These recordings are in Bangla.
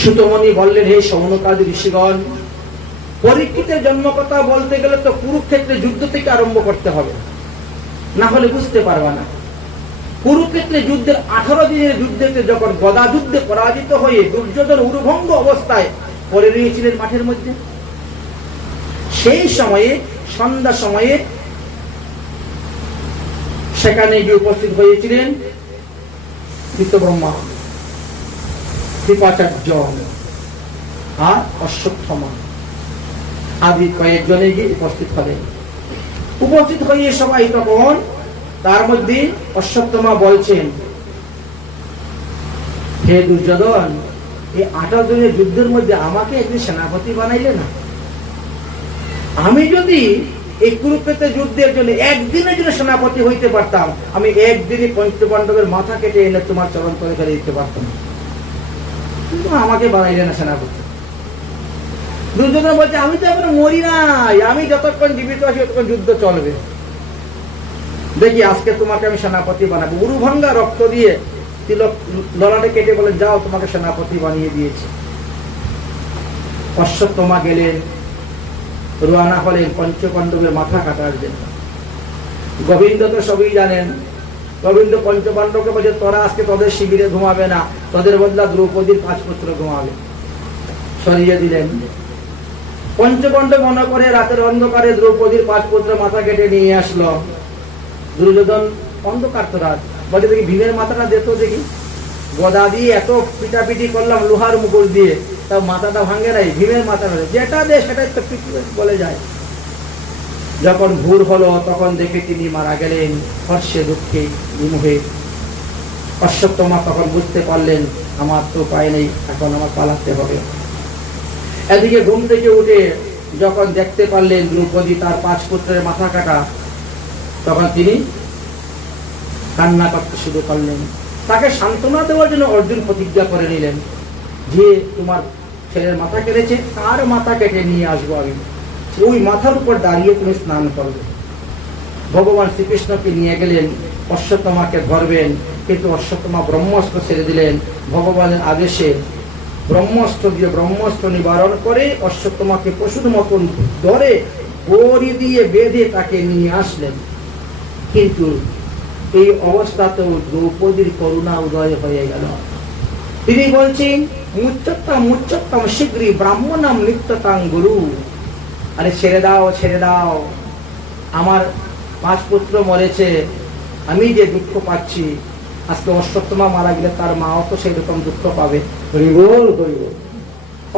সুতমণি বললেন, হে শৌনকাদি ঋষিগণ, পরীক্ষিতের জন্মকথা বলতে গেলে তো কুরুক্ষেত্রে যুদ্ধ থেকে আরম্ভ করতে হবে, না হলে বুঝতে পারবা না। কুরুক্ষেত্রে যুদ্ধের 18 দিনের যুদ্ধেতে যখন গদা যুদ্ধে পরাজিত হয়ে দুর্যোধন উরুভঙ্গ অবস্থায় পড়ে রয়েছিলেন মাঠের মধ্যে, সেই সময়ে সন্ধ্যা সময়ে সেখানে গিয়ে উপস্থিত হয়েছিলেন কৃতব্রহ্মা, কৃপাচার্য আর অশ্বত্থামা আদি কয়েকজনে গিয়ে উপস্থিত হলেন। উপস্থিত হয়ে সবাই তখন তার মধ্যে অশ্বত্থামা বলছেন, হে দুর্যোধন, এই 18 দিনের যুদ্ধের মধ্যে আমাকে একদিন সেনাপতি বানাইলে না? আমি যদি এই কুরুক্ষেত্রের যুদ্ধের জন্য একদিনের জন্য সেনাপতি হইতে পারতাম, আমি একদিনই পঞ্চপাণ্ডবের মাথা কেটে এনে তোমার চরণ তলে ফেলে দিতে পারতাম, কিন্তু আমাকে বানাইলে না সেনাপতি। দুর্যোধন বলছে, আমি তো এখন মরি নাই, আমি যতক্ষণ জীবিত আছি ততক্ষণ যুদ্ধ চলবে, দেখি আজকে তোমাকে আমি সেনাপতি বানাবো। উরুভঙ্গা রক্ত দিয়ে তিলক ললাটে কেটে বলে, যাও, তোমাকে সেনাপতি বানিয়ে দিয়েছে। অশ্বত্থামা গেলেন, রওনা হলেন পঞ্চপাণ্ডবের মাথা কাটার জন্য। গোবিন্দ তো সবই জানেন। গোবিন্দ পঞ্চপাণ্ডবকে বলছে, তোরা আজকে তোদের শিবিরে ঘুমাবে না, তোদের বদলা দ্রৌপদীর 5 পুত্র ঘুমাবে। সরিয়ে দিলেন। পঞ্চপাণ্ডব মনে করে রাতের অন্ধকারে দ্রৌপদীর 5 পুত্র মাথা কেটে নিয়ে আসলো। দুর্যোধন, অন্ধকার তো রাত, বলছে, দেখি ভীমের মাথাটা দিত, দেখি গদা দিয়ে এত পিটাপিটি করলাম লোহার মুকুট দিয়ে, তাও মাথাটা ভাঙে নাই। ভীমের মাথা যেটা দেয় সেটাই তো বলে যায়। যখন ভোর হলো তখন দেখে তিনি মারা গেলেন, হর্ষে দুঃখে বিমোহে। অশ্বত্থামা তখন বুঝতে পারলেন, আমার তো উপায় নেই, এখন আমার পালাতে হবে। এদিকে ঘুম থেকে উঠে যখন দেখতে পারলেন দ্রৌপদী তার 5 পুত্রের মাথা কাটা, তখন তিনি কান্না করতে শুরু করলেন। তাকে সান্ত্বনা দেওয়ার জন্য অর্জুন প্রতিজ্ঞা করে নিলেন যে, তোমার ছেলের মাথা কেটেছে, তার মাথা কেটে নিয়ে আসবো আমি, ওই মাথার উপর দাঁড়িয়ে তুমি স্নান করবে। ভগবান শ্রীকৃষ্ণকে নিয়ে গেলেন, অশ্বত্থামাকে ধরবেন, কিন্তু অশ্বত্থামা ব্রহ্মাস্ত্র ছেড়ে দিলেন। ভগবানের আদেশে ব্রহ্মাস্ত্র দিয়ে ব্রহ্মাস্ত্র নিবারণ করে অশ্বত্থামাকে পশুর মতন ধরে দড়ি দিয়ে বেঁধে তাকে নিয়ে আসলেন। কিন্তু এই অবস্থাতেও দ্রৌপদীর করুণা উদয় হয়ে গেল। তিনি বলছেন, মুচ্চত্তম মুচ্চত্তম শীঘ্রী ব্রাহ্মণাম নিত্যতাং গুরু। আরে ছেড়ে দাও, ছেড়ে দাও, আমার 5 পুত্র মরেছে, আমি যে দুঃখ পাচ্ছি, আজকে অশ্বত্থামা মারা গেলে তার মাও তো সেই রকম দুঃখ পাবে। হরিবোল হরিবোল।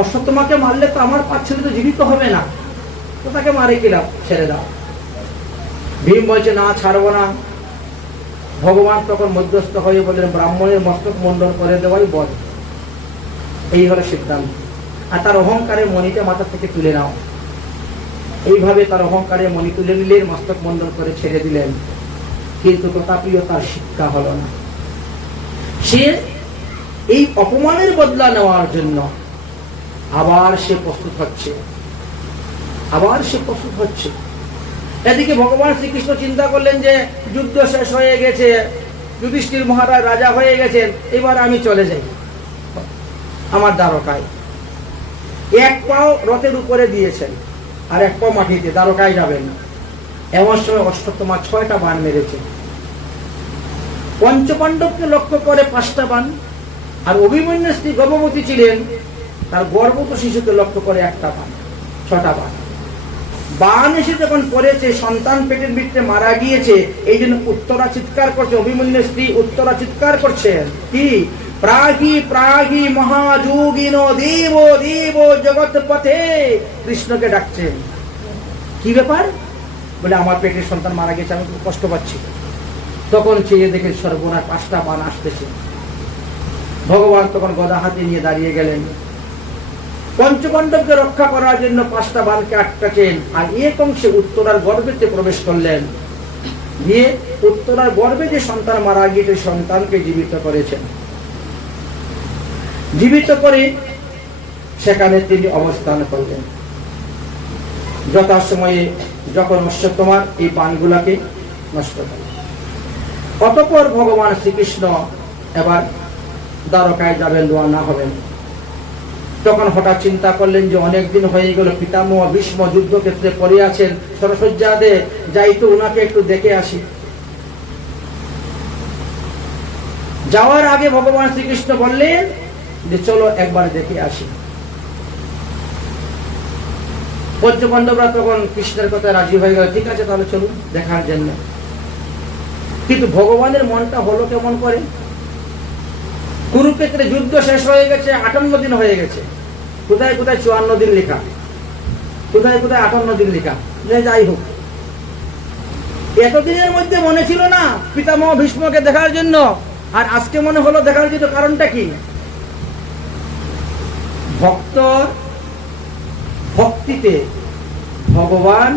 অশ্বত্থামাকে মারলে তো আমার 5 ছেলে তো জীবিত হবে না, তো তাকে মারে কিলাম, ছেড়ে দাও। ভীম বলছে, না, ছাড়বো না। ভগবান তখন মধ্যস্থ হয়ে বললেন, ব্রাহ্মণের মস্তক মন্ডন করে দেওয়াই বল। এই হলো সিদ্ধান্ত। আর তার অহংকারের মণিটা মাথা থেকে তুলে নাও। এইভাবে তার অহংকারের মণি তুলে নিলেন, মস্তক মন্ডন করে ছেড়ে দিলেন। কিন্তু তথাপিও তার শিক্ষা হলো না। সে এই অপমানের বদলা নেওয়ার জন্য আবার সে প্রস্তুত হচ্ছে। এদিকে ভগবান শ্রীকৃষ্ণ চিন্তা করলেন যে যুদ্ধ শেষ হয়ে গেছে, যুধিষ্ঠির মহারাজ রাজা হয়ে গেছেন, এবার আমি চলে যাই আমার দ্বারকায়। 1 পাও রথের উপরে দিয়েছেন আর 1 পাও মাটিতে, দ্বারকায় যাবেন। এমন সময় অশ্বত্থামা 6টা বাণ মেরেছে। পঞ্চপাণ্ডবকে লক্ষ্য করে 5টা বাণ, আর অভিমন্যু স্ত্রী গর্ভবতী ছিলেন, তার গর্ভবত শিশুকে লক্ষ্য করে 1টা বাণ, 6টা বাণ। বাণ এসে যখন পড়েছে, সন্তান পেটের ভিতরে মারা গিয়েছে, এই জন্য উত্তরা চিৎকার করছে। অভিমন্যু স্ত্রী উত্তরা চিৎকার করছেন, কি প্রাহি প্রাহি মহাযোগিন দেব দেব জগৎ পথে, কৃষ্ণকে ডাকছেন। কি ব্যাপার? বলে, আমার পেটের সন্তান মারা গেছে, আমি খুব কষ্ট পাচ্ছি। তখন চেয়ে দেখে সর্বনাশ, 5টা বাণ আসতেছে। ভগবান তখন গদা হাতে নিয়ে দাঁড়িয়ে গেলেন। পঞ্চপাণ্ডবকে রক্ষা করার জন্য 5টা বাণকে আটকাছেন, আর এক অংশে উত্তরার গর্ভেতে প্রবেশ করলেন। গিয়ে উত্তরার গর্ভে যে সন্তান মারা গিয়েছে, সন্তানকে জীবিত করেছেন। জীবিত করে সেখানে তিনি অবস্থান করলেন। যথাসময়ে যখন অশ্বত্থামার এই বাণগুলাকে নষ্ট করে, অতঃপর ভগবান শ্রীকৃষ্ণ এবার দ্বারকায় যাবেন, রওনা হবেন। তখন হঠাৎ চিন্তা করলেন যে অনেকদিন হয়ে গেল, পিতামহ ভীষ্ম যুদ্ধক্ষেত্রে পড়ে আছেন শরশয্যাতে, যাই তো ওনাকে একটু দেখে আসি। যাওয়ার আগে ভগবান শ্রীকৃষ্ণ বললেন যে চলো একবার দেখে আসি। পঞ্চপাণ্ডবরা তখন কৃষ্ণের কথা রাজি হয়ে গেল, ঠিক আছে তাহলে চলুন দেখার জন্য। কিন্তু ভগবানের মনটা হলো কেমন করে, কুরুক্ষেত্রে যুদ্ধ শেষ হয়ে গেছে, 58 দিন হয়ে গেছে, কোথায় কোথায় 54 দিন লেখা, কোথায় কোথায় 58 দিন লেখা, যাই হোক এতদিনের মধ্যে মনে ছিল না পিতামহ ভীষ্মকে দেখার জন্য, আর আজকে মনে হলো দেখার জন্য। কারণটা কি? ভক্তর ভক্তিতে ভগবান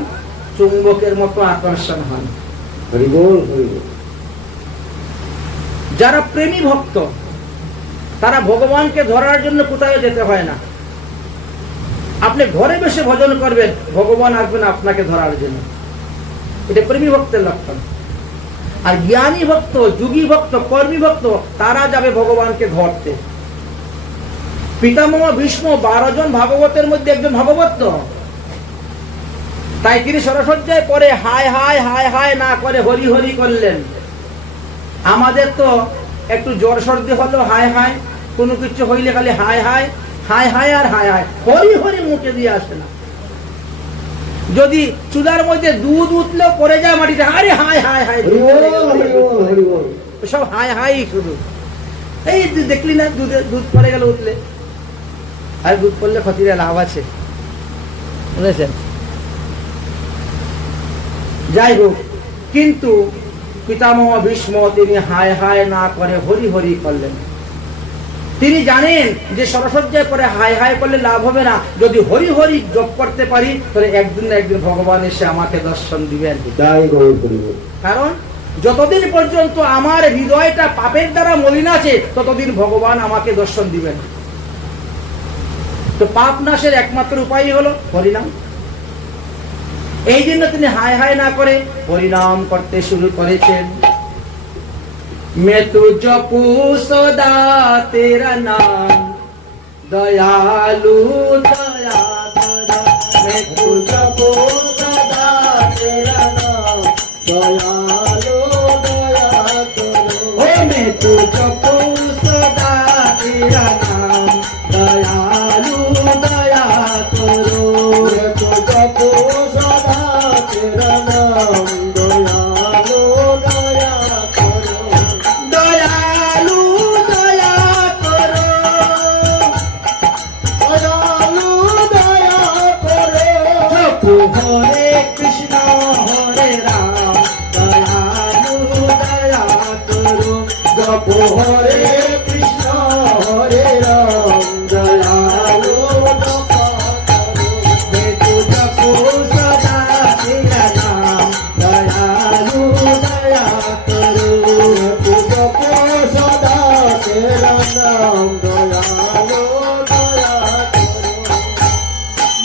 চুম্বকের মতো আকর্ষণ হন। হরি বল, হরি বল। যারা প্রেমী ভক্ত তারা ভগবানকে ধরার জন্য কোথায় যেতে হয় না। আপনি ঘরে বসে ভজন করবেন, ভগবান আসবেন আপনাকে ধরার জন্য। এটা প্রেমী ভক্তের লক্ষণ। আর জ্ঞানী ভক্ত, যোগী ভক্ত, কর্মী ভক্ত তারা যাবে ভগবানকে ধরতে। পিতামহ ভীষ্ম 12 জন ভাগবতের মধ্যে একজন ভাগবত, তাই তিনি শরশয্যায় পরে হায় হায় হায় হায় না করে হরি হরি করলেন। আমাদের তো একটু জ্বর সর্দি হলো হায় হায়, কোনো কিছু হইলে খালি হায় হায় হায় হায় আর হায় হায়, হরি হরি মুখে দিয়ে আসে না। যদি চুলার মধ্যে দুধ উঠলেও পড়ে যায় মাটিতে, আরে হায় হায় হায়, সব হায় হায় শুধু। এই দেখলি না দুধ পড়ে গেল উঠলে, আর দুধ পড়লে ক্ষতির লাভ আছে, বুঝেছেন? যাই হোক, কিন্তু পিতামহ ভীষ্ম তিনি হায় হায় না করে হরি হরি করলেন। তিনি জানেন যে শরশয্যায় পরে হায় হায় করলে লাভ হবে না, যদি হরি হরি জপ করতে পারি তাহলে একদিন না একদিন ভগবান এসে আমাকে দর্শন দিবেন। কারণ যতদিন পর্যন্ত আমার হৃদয়টা পাপের দ্বারা মলিন আছে ততদিন ভগবান আমাকে দর্শন দিবেন। তো পাপ নাশের একমাত্র উপায় হলো হরিনাম। এই জন্য তিনি হায় হায় না করে হরিনাম করতে শুরু করেছেন। मैं तो जपू सदा तेरा नाम, दयालु दया कर। मैं तो जपू सदा तेरा नाम, दयालु दया कर। मैं तो जपू सदा तेरा नाम, दयालु दया करो। मैं तो जपू सदा तेरा नाम, दयालु दया करो। दयालु दया करो, दयालु दया करो। जपो हरे कृष्ण हरे राम, दयालु दया करो। जपो हरे कृष्ण हरे राम, दयालु दया करो। मैं तो जपो सदा तेरा नाम, दयालु दया करो। मैं तो जपो सदा तेरा नाम, दयालु दया करो।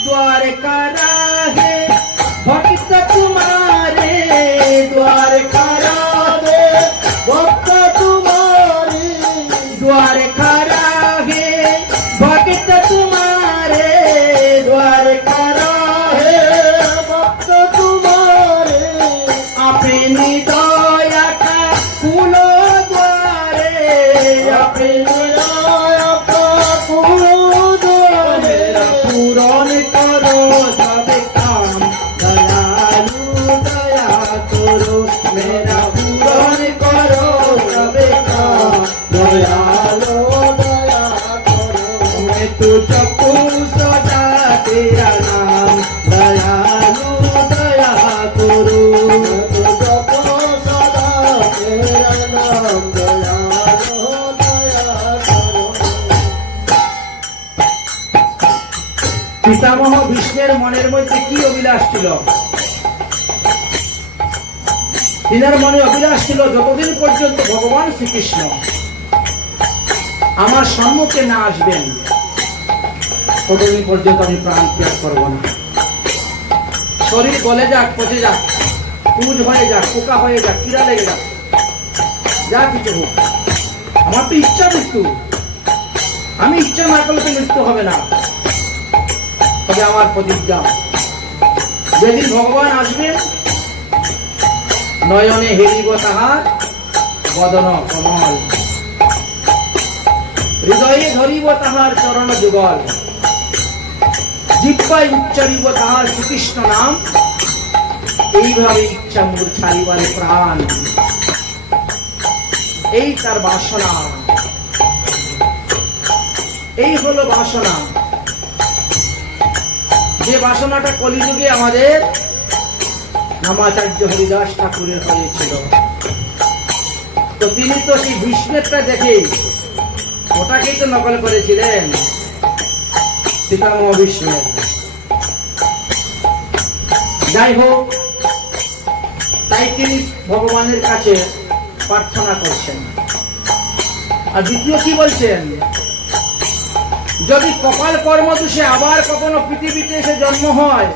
द्वारका राहे भक्त तुम्हारे, द्वारका राहे भक्त तुम्हारे, द्वारका राहे भक्त तुम्हारे, द्वारका राहे भक्त तुम्हारे। अपनी दया का खुलो द्वारे, अपनी दया का खुलो द्वारे। पूरण करो सब काम, दयालु दया करो। मेरा पूरण करो सब काम, दयालु दया करो। मैं तो जपू सदा तेरा नाम, दयालु दया करो। मैं तो जपू सदा तेरा नाम, दयालु दया करो। পিতামহ ভীষ্মের মনের মধ্যে কি অভিলাষ ছিল? তিনার মনে অভিলাষ ছিল যতদিন পর্যন্ত ভগবান শ্রীকৃষ্ণ আমার সম্মুখে না আসবেন ততদিন পর্যন্ত আমি প্রাণ ত্যাগ করবো না। শরীর গলে যাক, পচে যাক, পুজ হয়ে যাক, পোকা হয়ে যাক, কিরা লেগে যাক, যা কিছু হোক, আমার তো ইচ্ছা মৃত্যু। আমি ইচ্ছা না করলে তো মৃত্যু হবে না। তবে আমার প্রতিজ্ঞা, যেদিন ভগবান আসবেন, নয়নে হেরিব তাহার বদন কমল, হৃদয়ে ধরিব তাহার চরণ যুগল, জিহ্বায় উচ্চারিব তাহার শ্রীকৃষ্ণ নাম, এইভাবে ইচ্ছা মোর ছাড়িবার প্রাণ। এই তার বাসনা, এই হলো বাসনা। যে বাসনাটা কলিযুগে আমাদের নামাচার্য হরিদাস ঠাকুরের হয়েছিল। তো তিনি তো সেই ভীষ্মেরটা দেখে ওটাকেই তো নকল করেছিলেন, পিতামহ ভীষ্মের। যাই হোক, তাই তিনি ভগবানের কাছে প্রার্থনা করছেন। আর দ্বিতীয় কি বলছেন, যদি কপাল কর্ম দোষে আবার কখনো পৃথিবীতে এসে জন্ম হয়,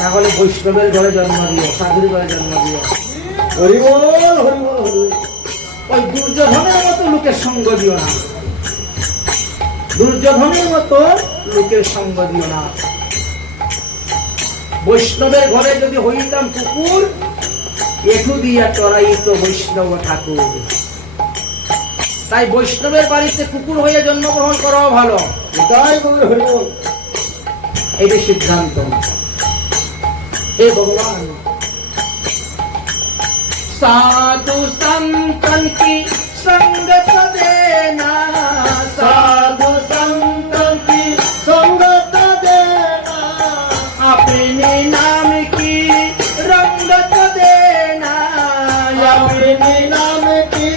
তাহলে বৈষ্ণবের ঘরে জন্ম দিও, সাধুর ঘরে জন্ম দিও। হরি বল, হরি বল, হরি বল। ওই দুর্যোধনের মতো লোকের সঙ্গ দিও না, দুর্যোধনের মতো লোকের সঙ্গ দিও না। বৈষ্ণবের ঘরে যদি হইতাম কুকুর, একটু দিয়া চড়াইত বৈষ্ণব ঠাকুর। তাই বৈষ্ণবের বাড়িতে কুকুর হয়ে জন্মগ্রহণ করাও ভালো। তাই বল, হরি বল। এটি সিদ্ধান্ত। হে ভগবান, साधु संतन की संगत देना, साधु संतन की संगत देना, अपने नाम की रंगत देना, अपने नाम की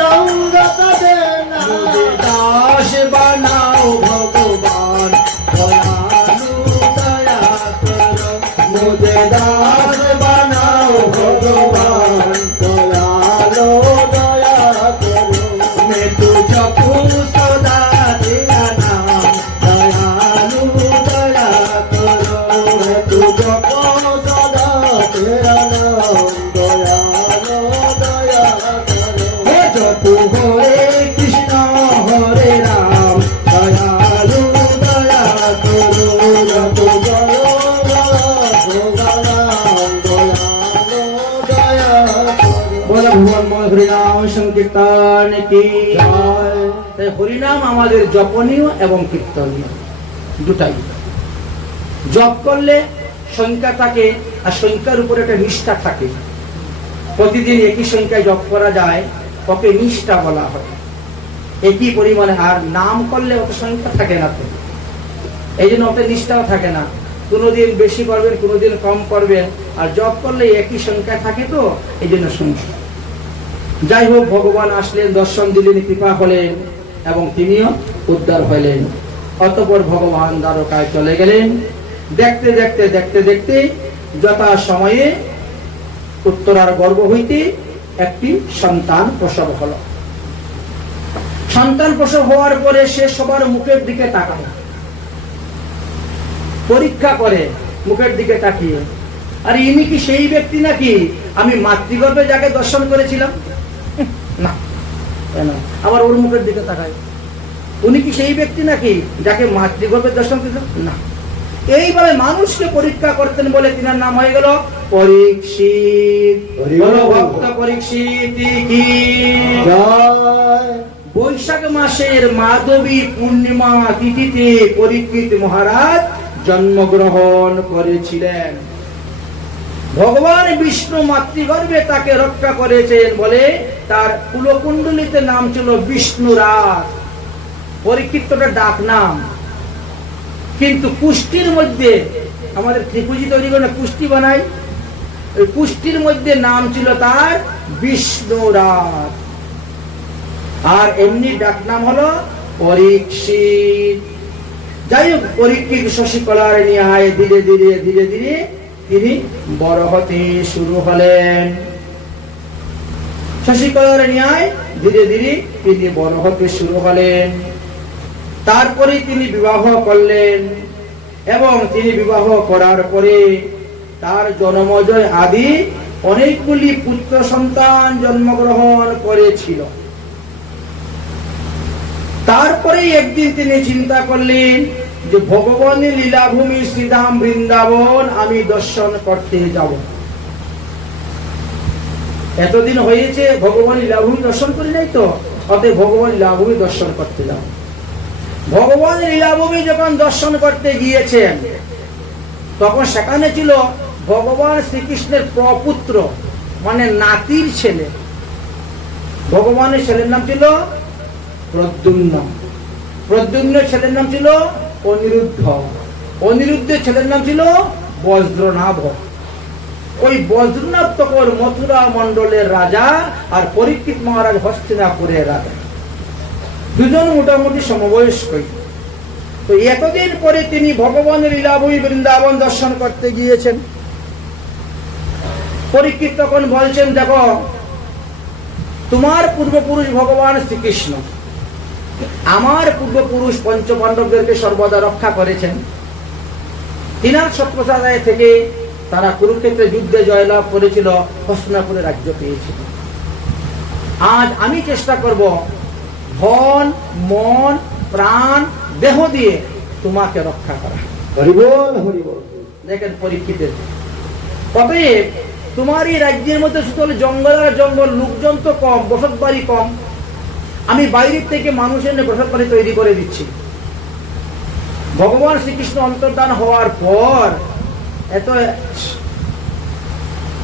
रंगत देना। मुझे दास बनाओ भगवान, दयालु दया करो। मुझे दास बनाओ भगवान, दयालो दया करो। मैं तो जपूं सदा तेरा नाम, दयालु दया करो। मैं तुझको सदा तेरा नाम, दयालो दया करो। हे जपू हरे कृष्ण हरे राम, दयालु दया करो। जपो जयो भगवान, दयालो दया करो। बोल भगवान मोह हरिनाम संकीर्तन की জয়। তাই হরিনাম আমাদের জপনীয় এবং কীর্তনীয় দুটাই। জপ করলে সংখ্যা থাকে, আর সংখ্যার উপরে একটা নিষ্ঠা থাকে। প্রতিদিন একই সংখ্যায় জপ করা যায়, ওকে নিষ্ঠা বলা হয়, একই পরিমাণে। আর নাম করলে অত সংখ্যা থাকে না, তো এই জন্য অত নিষ্ঠাও থাকে না। কোনোদিন বেশি করবেন, কোনোদিন কম করবেন। আর জপ করলে একই সংখ্যা থাকে, তো এই জন্য সংখ্যা। যাই হোক, ভগবান আসলেন, দর্শন দিলেন, কৃপা হলেন এবং তিনিও উদ্ধার হইলেন। অতঃপর ভগবান দ্বারকায় চলে গেলেন। দেখতে দেখতে দেখতে দেখতে যথা সময়ে উত্তরার গর্ভ হইতে একটি সন্তান প্রসব হলো। সন্তান প্রসব হওয়ার পরে সে সবার মুখের দিকে তাকায়, পরীক্ষা করে মুখের দিকে তাকিয়ে, আর ইনি কি সেই ব্যক্তি নাকি আমি মাতৃগর্ভে যাকে দর্শন করেছিলাম? না, আবার ওর মুখের দিকে তাকায়, উনি কি সেই ব্যক্তি নাকি যাকে মাতৃগর্ভে দর্শন করেছিলাম? না। এইভাবে মানুষকে পরীক্ষা করতেন বলে তিনার নাম হয়ে গেল পরীক্ষিত। ভক্ত পরীক্ষিত কি জয়। বৈশাখ মাসের মাধবী পূর্ণিমা তিথিতে পরীক্ষিত মহারাজ জন্মগ্রহণ করেছিলেন। ভগবান বিষ্ণু মাতৃগর্ভে তাকে রক্ষা করেছেন বলে তার কুলকুণ্ডলিতে নাম ছিল বিষ্ণুরাজ। পরীক্ষিতটা ডাক নাম, কিন্তু কুষ্টির মধ্যে আমাদের ত্রিভুজি তৈরি করে কুষ্টি বানাই, ওই কুষ্টির মধ্যে নাম ছিল তার বিষ্ণুরাজ। আর এমনি ডাক নাম হলো পরীক্ষিত। যাই হোক, পরীক্ষিত শশীকলার নিয়ে ধীরে ধীরে ধীরে ধীরে তিনি বড় হতে শুরু হলেন। শশীকলার ন্যায় ধীরে ধীরে তিনি বড় হতে শুরু হলেন। তারপরে তিনি বিবাহ করলেন এবং তিনি বিবাহ করার পরে তার জন্মজয় আদি অনেকগুলি পুত্র সন্তান জন্মগ্রহণ করেছিল। তারপরে একদিন তিনি চিন্তা করলেন যে ভগবানের লীলাভূমি শ্রীধাম বৃন্দাবন আমি দর্শন করতে যাব। এতদিন হয়েছে ভগবান লীলাভূমি দর্শন করি নাই তো, অতএব ভগবান লীলাভূমি দর্শন করতে যাব। ভগবান লীলাভূমি যখন দর্শন করতে গিয়েছেন তখন সেখানে ছিল ভগবান শ্রীকৃষ্ণের প্রপুত্র, মানে নাতির ছেলে। ভগবানের ছেলের নাম ছিল প্রদ্যুম্ন, প্রদ্যুম্নের ছেলের নাম ছিল অনিরুদ্ধ, অনিরুদ্ধের ছেলের নাম ছিল বজ্রনাভ। ওই বজ্রনাভ তখন মথুরা মন্ডলের রাজা, আর পরীক্ষিত মহারাজ হস্তিনাপুরের রাজা, দুজন মোটামুটি সমবয়স্কই। তো এতদিন পরে তিনি ভগবানের লীলাভূমি বৃন্দাবন দর্শন করতে গিয়েছেন। পরীক্ষিত তখন বলছেন, দেখো তোমার পূর্বপুরুষ ভগবান শ্রীকৃষ্ণ আমার পূর্বপুরুষ পঞ্চপাণ্ডবদেরকে সর্বদা রক্ষা করেছেন। তিনার ছত্রছায়ায় থেকে তারা কুরুক্ষেত্রে যুদ্ধে জয়লাভ করেছিল, হস্তিনাপুরে রাজ্য পেয়েছিল। আজ আমি চেষ্টা করব ধন, মন, প্রাণ, দেহ দিয়ে তোমাকে রক্ষা করা। হরি বল, হরি বল। দেখেন পরীক্ষিতের, অতএব তোমার এই রাজ্যের মধ্যে শুধু জঙ্গল আর জঙ্গল, লোকজন তো কম, বসত বাড়ি কম, আমি বাইরের থেকে মানুষের বসত বাড়ি তৈরি করে দিচ্ছি। ভগবান শ্রীকৃষ্ণ অন্তর্ধান হওয়ার পর এত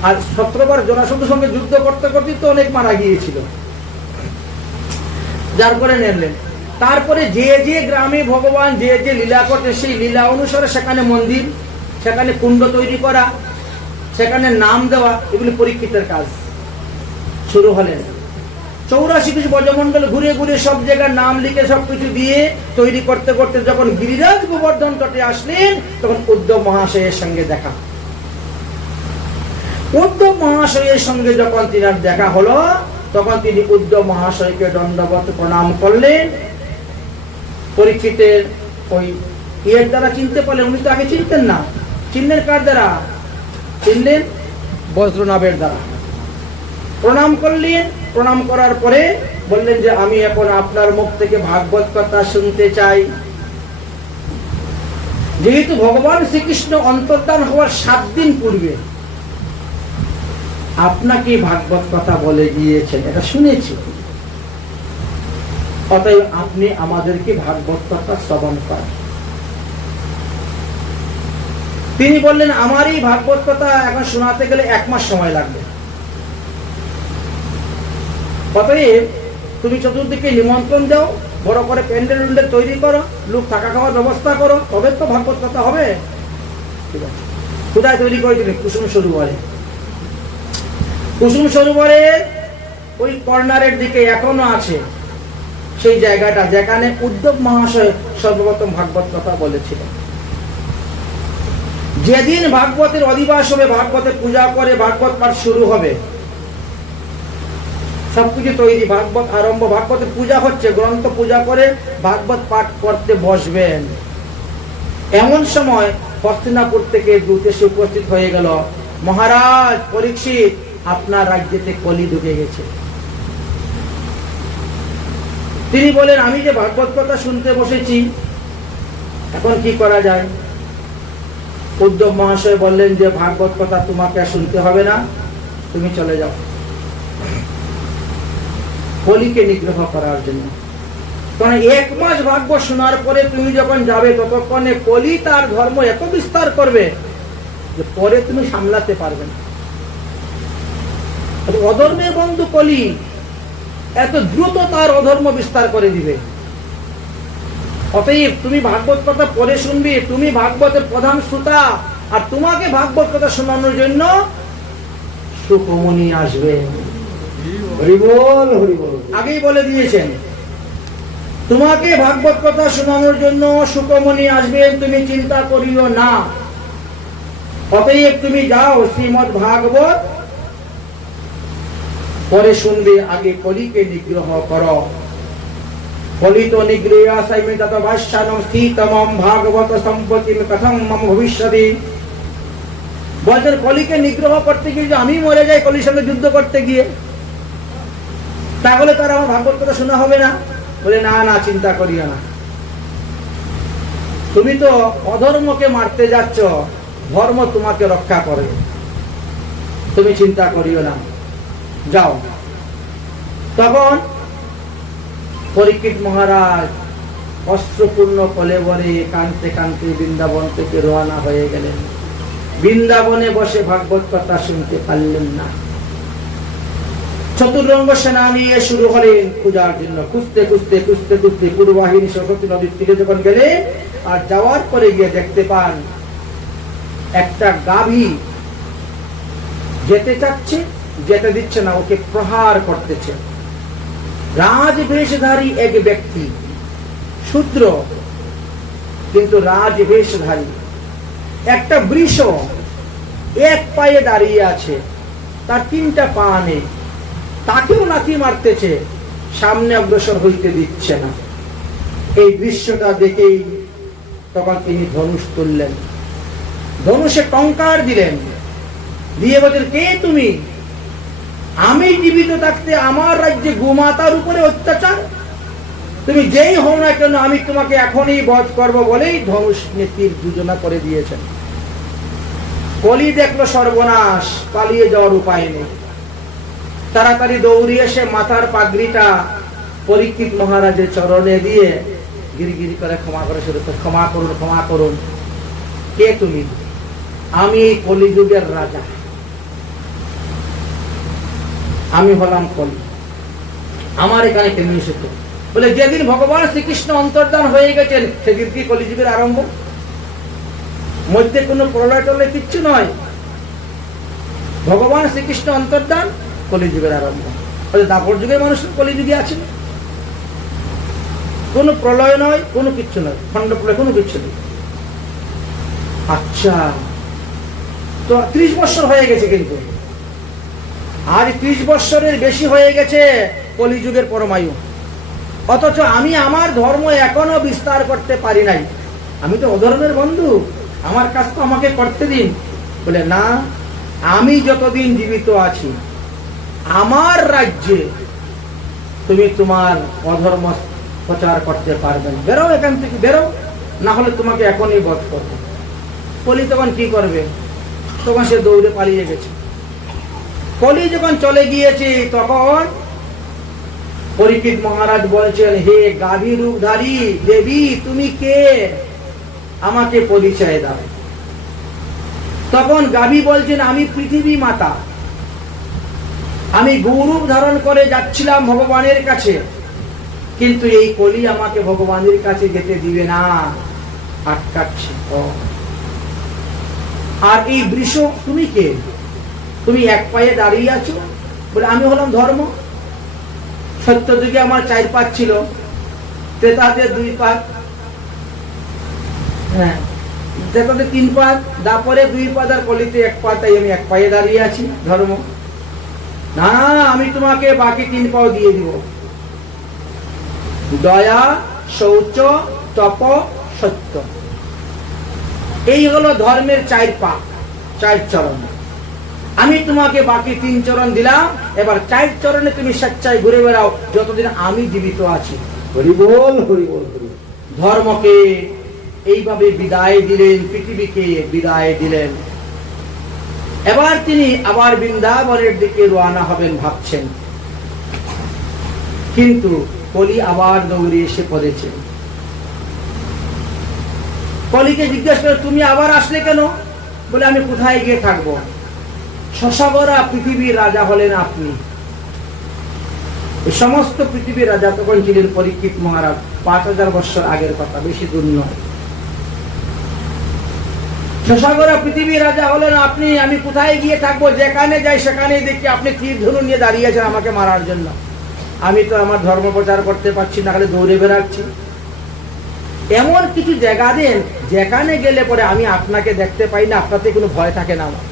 আর 17 বার জরাসন্ধের সঙ্গে যুদ্ধ করতে করতে তো অনেক মারা গিয়েছিল, যার করে নেলেন। তারপরে যে যে গ্রামে ভগবান যে যে লীলা করতে, সেই লীলা অনুসারে সেখানে মন্দির, সেখানে কুণ্ড তৈরি করা, সেখানে নাম দেওয়া, এগুলি পরীক্ষিতের কাজ শুরু হলেন। 84 কিছু ব্রজমণ্ডল ঘুরে ঘুরে সব জায়গার নাম লিখে সবকিছু দিয়ে তৈরি করতে করতে যখন গিরিরাজ গোবর্ধন তটে আসলেন, তখন উদ্ধব মহাশয়ের সঙ্গে দেখা। উদ্ধব মহাশয়ের সঙ্গে যখন তিনার দেখা হলো, তখন তিনি উদ্ধব মহাশয়কে দণ্ডবত প্রণাম করলেন। পরীক্ষিতের ওই ইয়ের দ্বারা চিনতে পারলেন, উনি তো আগে চিনতেন না। চিনলেন কার দ্বারা? চিনলেন বজ্রনাভের দ্বারা। প্রণাম করলেন, প্রণাম করার পরে বললেন যে আমি এখন আপনার মুখ থেকে ভাগবত কথা শুনতে চাই। যেহেতু ভগবান শ্রীকৃষ্ণ অন্তর্ধান হওয়ার 7 দিন পূর্বে আপনাকে ভাগবত কথা বলে গিয়েছেন, এটা শুনেছি, অতএব আপনি আমাদেরকে ভাগবত কথা শ্রবণ করেন। তিনি বললেন আমার এই ভাগবত কথা এখন শোনাতে গেলে 1 মাস সময় লাগবে, অতএব তুমি চতুর্দিকে নিমন্ত্রণ দাও, বড় করে প্যান্ডেল উন্ডেল তৈরি করো, লোক থাকা খাওয়ার ব্যবস্থা করো, তবে তো ভাগবত কথা হবে। ঠিক আছে, কোথায় তৈরি করে দিলেন? কুসুম সরোবরে। কুসুম সরোবরের ওই কর্নারের দিকে এখনো আছে সেই জায়গাটা, যেখানে উদ্ধব মহাশয় সর্বপ্রথম ভাগবত কথা বলেছিলেন। যেদিন ভাগবতের অধিবাস হবে, ভাগবতের পূজা করে ভাগবত পাঠ শুরু হবে, সবকিছু তৈরি, ভাগবত আরম্ভ, ভাগবতের পূজা হচ্ছে, গ্রন্থ পূজা করে ভাগবত পাঠ করতে বসবেন। এমন সময় হস্তিনাপুর থেকে দূত এসে উপস্থিত হয়ে গেল, মহারাজ পরীক্ষিত, আপনার রাজ্যেতে কলি ঢুকে গেছে। তিনি বলেন আমি যে ভাগবত কথা শুনতে বসেছি, এখন কি করা যায়? উদ্ধব মহাশয় বললেন যে ভাগবত কথা তোমাকে শুনতে হবে না, তুমি চলে যাও কলিকে নিগ্রহ করার জন্য। কারণ 1 মাস ভাগবত শোনার পরে তুমি যখন যাবে, ততক্ষণে কলি তার ধর্ম এত বিস্তার করবে যে পরে তুমি সামলাতে পারবে না। অধর্মের বন্ধু কলি এত দ্রুত তার অধর্ম বিস্তার করে দিবে। অতএব তুমি ভাগবত কথা পরে শুনবি, তুমি ভাগবতের প্রধান শ্রোতা, আর তোমাকে ভাগবত কথা শোনানোর জন্য সুখমণি আসবে। হরি বল, হরি বল। আগেই বলে দিয়েছেন, তোমাকে ভাগবত কথা শোনানোর জন্য সুখমণি আসবেন, তুমি চিন্তা করিও না। অতএব তুমি যাও, শ্রীমদ্ ভাগবত পরে শুনবে, আগে কলিকে নিগ্রহ করো। কলিত নিগ্রহ সাইমিতত ভাষ্যানম স্থিতমম ভাগবত সম্পত্তিম কথম মম ভবিষ্যতি। বলছেন কলিকে নিগ্রহ করতে গিয়ে যে আমি মরে যাই কলির সঙ্গে যুদ্ধ করতে গিয়ে, তাহলে তার আমার ভাগবত কথা শোনা হবে না। বলে না না, চিন্তা করিও না, তুমি তো অধর্মকে মারতে যাচ্ছ, ধর্ম তোমাকে রক্ষা করে, তুমি চিন্তা করিও না, যাও। তখন পরীক্ষিত মহারাজ অস্ত্রপূর্ণ কলেবরে কাঁদতে কাঁদতে বৃন্দাবন থেকে রওনা হয়ে গেলেন। বৃন্দাবনে বসে ভাগবত কথা শুনতে পারলেন না। চতুরঙ্গ সেনা নিয়ে শুরু হলেন খোঁজার জন্য। খুঁজতে খুঁজতে খুঁজতে খুঁজতে পূর্ববাহিনী সরস্বতী নদীর তীরে যখন গেলে, আর যাওয়ার পরে গিয়ে দেখতে পান একটা গাভী যেতে চাচ্ছে, যেতে দিচ্ছে না, ওকে প্রহার করতেছে। রাজবেশধারী এক ব্যক্তি, শূদ্র কিন্তু রাজবেশধারী, একটা বৃষ এক পায়ে দাঁড়িয়ে আছে, তার তিনটা পা নেই, তাকেও লাথি মারতেছে, সামনে অগ্রসর হইতে দিচ্ছে না। এই দৃশ্যটা দেখেই তখন তিনি ধনুষ তুললেন, ধনুষে টঙ্কার দিলেন, দিয়ে বললেন, কে তুমি? আমি জীবিত থাকতে আমার রাজ্যে গোমাতার উপরে অত্যাচার, তুমি যেই হও না কেন আমি তোমাকে এখনই বধ করব বলেই ধনুষ নিয়ে তীর যোজনা করে দিয়েছেন। কলি দেখলো সর্বনাশ, পালিয়ে যাওয়ার উপায় নেই, তাড়াতাড়ি দৌড়ে এসে মাথার পাগড়িটা পরীক্ষিত মহারাজের চরণে দিয়ে গিরিগিরি করে ক্ষমা করে শুরু করে, ক্ষমা করুন, ক্ষমা করুন। কে তুমি? আমি কলিযুগের রাজা, আমি হলাম কলি, আমার এখানে কেন এসেছ? বলে, যেদিন ভগবান শ্রীকৃষ্ণ অন্তর্ধান হয়ে গেছেন সেদিন কি কলিযুগের আরম্ভ? মধ্যে কোনো প্রলয় টলয় কিচ্ছু নয়, ভগবান শ্রীকৃষ্ণ অন্তর্ধান, কলিযুগের আরম্ভ। দাপর যুগের মানুষ কলিযুগে আছে, কোনো প্রলয় নয়, কোনো কিচ্ছু নয়, খণ্ড প্রলয় কোনো কিচ্ছু নেই। আচ্ছা, তো 30 বছর হয়ে গেছে, কিন্তু আজ 30 বছরের বেশি হয়ে গেছে কলিযুগের পরমায়ু, অথচ আমি আমার ধর্ম এখনো বিস্তার করতে পারি নাই। আমি তো অধর্মের বন্ধু, আমার কাজ তো আমাকে করতে দিন। বলে, না, আমি যতদিন জীবিত আছি আমার রাজ্যে তুমি তোমার অধর্ম প্রচার করতে পারবে না, বেরো এখান থেকে, বেরো, না হলে তোমাকে এখনই বধ করবে। কলি তখন কি করবে? তখন সে দৌড়ে পালিয়ে গেছে। কলি যখন চলে গিয়েছে তখন পরীক্ষিত মহারাজ বলছেন, হে গাভী রূপধারী দেবী, তুমি কে? আমাকে পরিচয় দাও। তখন গাভী বলছেন, আমি পৃথিবী মাতা, আমি গৌরূপ ধারণ করে যাচ্ছিলাম ভগবানের কাছে, কিন্তু এই কলি আমাকে ভগবানের কাছে যেতে দিবে না, আটকাচ্ছে। আর এই বৃষ, তুমি কে? তুমি এক পায়ে দাঁড়িয়ে আছো। বলে, আমি হলাম ধর্ম। সত্য যুগে আমার 4 পা ছিল, ত্রেতাতে 2 পা, হ্যাঁ, ত্রেতাতে 3 পা, তারপরে 2 পা, আর কলিতে 1 পা, তাই আমি এক পায়ে দাঁড়িয়ে আছি, ধর্ম। না, আমি তোমাকে বাকি 3 পাও দিয়ে দিব। দয়া, শৌচ, তপ, সত্য, এই হলো ধর্মের 4 পা, 4 চরণ। আমি তোমাকে বাকি 3 চরণ দিলাম, এবার 4 চরণে তুমি স্বেচ্ছায় ঘুরে বেড়াও যতদিন আমি জীবিত আছি। হরি বল, হরি বল, হরি বল। ধর্মকে এইভাবে বিদায় দিলেন, পৃথিবীকে বিদায় দিলেন। এবার তিনি আবার বৃন্দাবনের দিকে রওনা হবেন ভাবছেন, কিন্তু কলি আবার দৌড়ে এসে পড়েছে। কলিকে জিজ্ঞাসা করে, তুমি আবার আসলে কেন? বলে, আমি কোথায় গিয়ে থাকবো? শশাবরা পৃথিবীর রাজা হলেন আপনি। সমস্ত পৃথিবীর রাজা তখন ছিলেন পরীক্ষিত মহারাজ। 5000 বছর আগের কথা, বেশি দূর নয়। শশাবরা পৃথিবীর রাজা হলেন আপনি, আমি কোথায় গিয়ে থাকবো? যেখানে যাই সেখানে দেখি আপনি তীর ধনুক নিয়ে দাঁড়িয়ে আছেন আমাকে মারার জন্য। আমি তো আমার ধর্ম প্রচার করতে পারছি না, খালি দৌড়ে বেড়াচ্ছি। এমন কিছু জায়গা দেন যেখানে গেলে পরে আমি আপনাকে দেখতে পাই না, আপনাতে কোনো ভয় থাকে না আমার।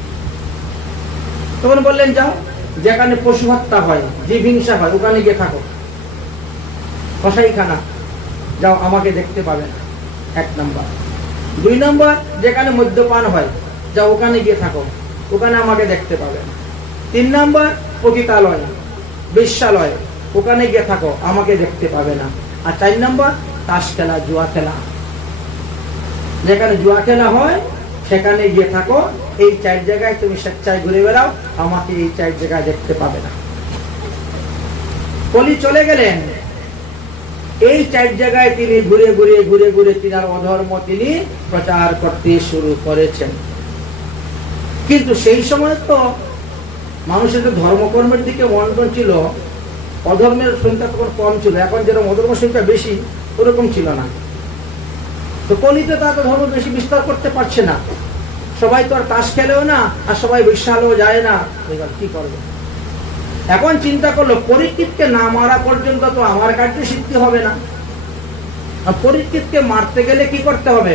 তখন বললেন, যাও, যেখানে পশু হত্যা হয়, জীব হিংসা হয়, ওখানে গিয়ে থাকো। কসাইখানা, যাও, আমাকে দেখতে পাবে না, 1 নম্বর। 2 নম্বর, যেখানে মদ্যপান হয়, যাও, ওখানে গিয়ে থাকো, ওখানে আমাকে দেখতে পাবে না। 3 নম্বর, পতিতালয়, বেশ্যালয়, ওখানে গিয়ে থাকো, আমাকে দেখতে পাবে না। আর 4 নম্বর তাস খেলা, জুয়া খেলা। যেখানে জুয়া খেলা হয় সেখানে গিয়ে থাকো। এই 4 জায়গায় তুমি স্বেচ্ছায় ঘুরে বেড়াও, আমাকে এই 4 জায়গায় দেখতে পাবে না। কলি চলে গেলেন, এই 4 জায়গায় তিনি ঘুরে ঘুরে ঘুরে ঘুরে তিনার অধর্ম তিনি প্রচার করতে শুরু করেছেন। কিন্তু সেই সময় তো মানুষের যে ধর্মকর্মের দিকে মনোযোগ ছিল, অধর্মের সংখ্যা তখন কম ছিল। এখন যেরকম অধর্ম সংখ্যা বেশি, ওরকম ছিল না। তো কলিতে তা তো ধর্ম বেশি বিস্তার করতে পারছে না। সবাই তো আর তাস খেলেও না, আর সবাই বিশ্বালেও যায় না। এবার কি করবে? এখন চিন্তা করলো, পরীক্ষিতকে না মারা পর্যন্ত তো আমার কার্য সিদ্ধি হবে না। আর পরীক্ষিতকে মারতে গেলে কি করতে হবে?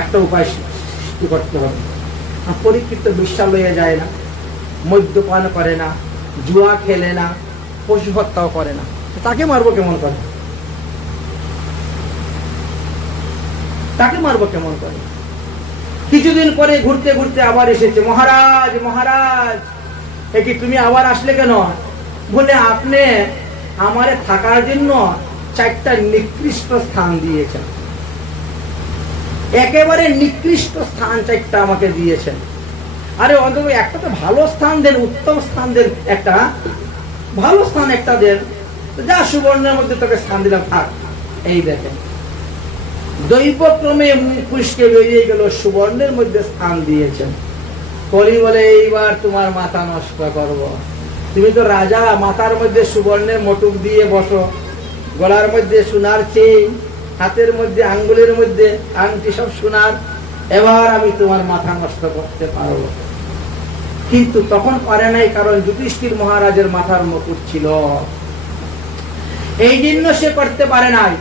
একটা উপায় সৃষ্টি করতে হবে। আর পরীক্ষিত তো বিশ্বাল হয়ে যায় না, মদ্যপান করে না, জুয়া খেলে না, পশু হত্যাও করে না, তাকে মারবো কেমন করে? তাকে মারবো কেমন করে? কিছুদিন পরে ঘুরতে ঘুরতে আবার এসেছে, মহারাজ মহারাজ কি তুমি আবার আসলে কেন? বলে আপনি আমারে থাকার জন্য 4টা নিকৃষ্ট স্থান দিয়েছেন, একেবারে নিকৃষ্ট স্থান 4টা আমাকে দিয়েছেন। আরে অন্তত একটা তো ভালো স্থান দেন, উত্তম স্থান দেন, একটা ভালো স্থান একটা দেন। যা সুবর্ণের মধ্যে তোকে স্থান দিলাম, থাক। এই দেখেন, দৈবক্রমে মুখে বেরিয়ে গেল, সুবর্ণের মধ্যে স্থান দিয়েছেন। কলি বলে এইবার তোমার মাথা নষ্ট করব। তুমি তো রাজা, মাথার মধ্যে সুবর্ণের মটুক দিয়ে বসো, গলার মধ্যে সোনার চেইন, হাতের মধ্যে আঙ্গুলের মধ্যে আংটি সব সোনার, এবার আমি তোমার মাথা নষ্ট করতে পারবো। কিন্তু তখন পারে নাই, কারণ যুধিষ্ঠির মহারাজের মাথার মুকুট ছিল, এই জন্য সে করতে পারে নাই।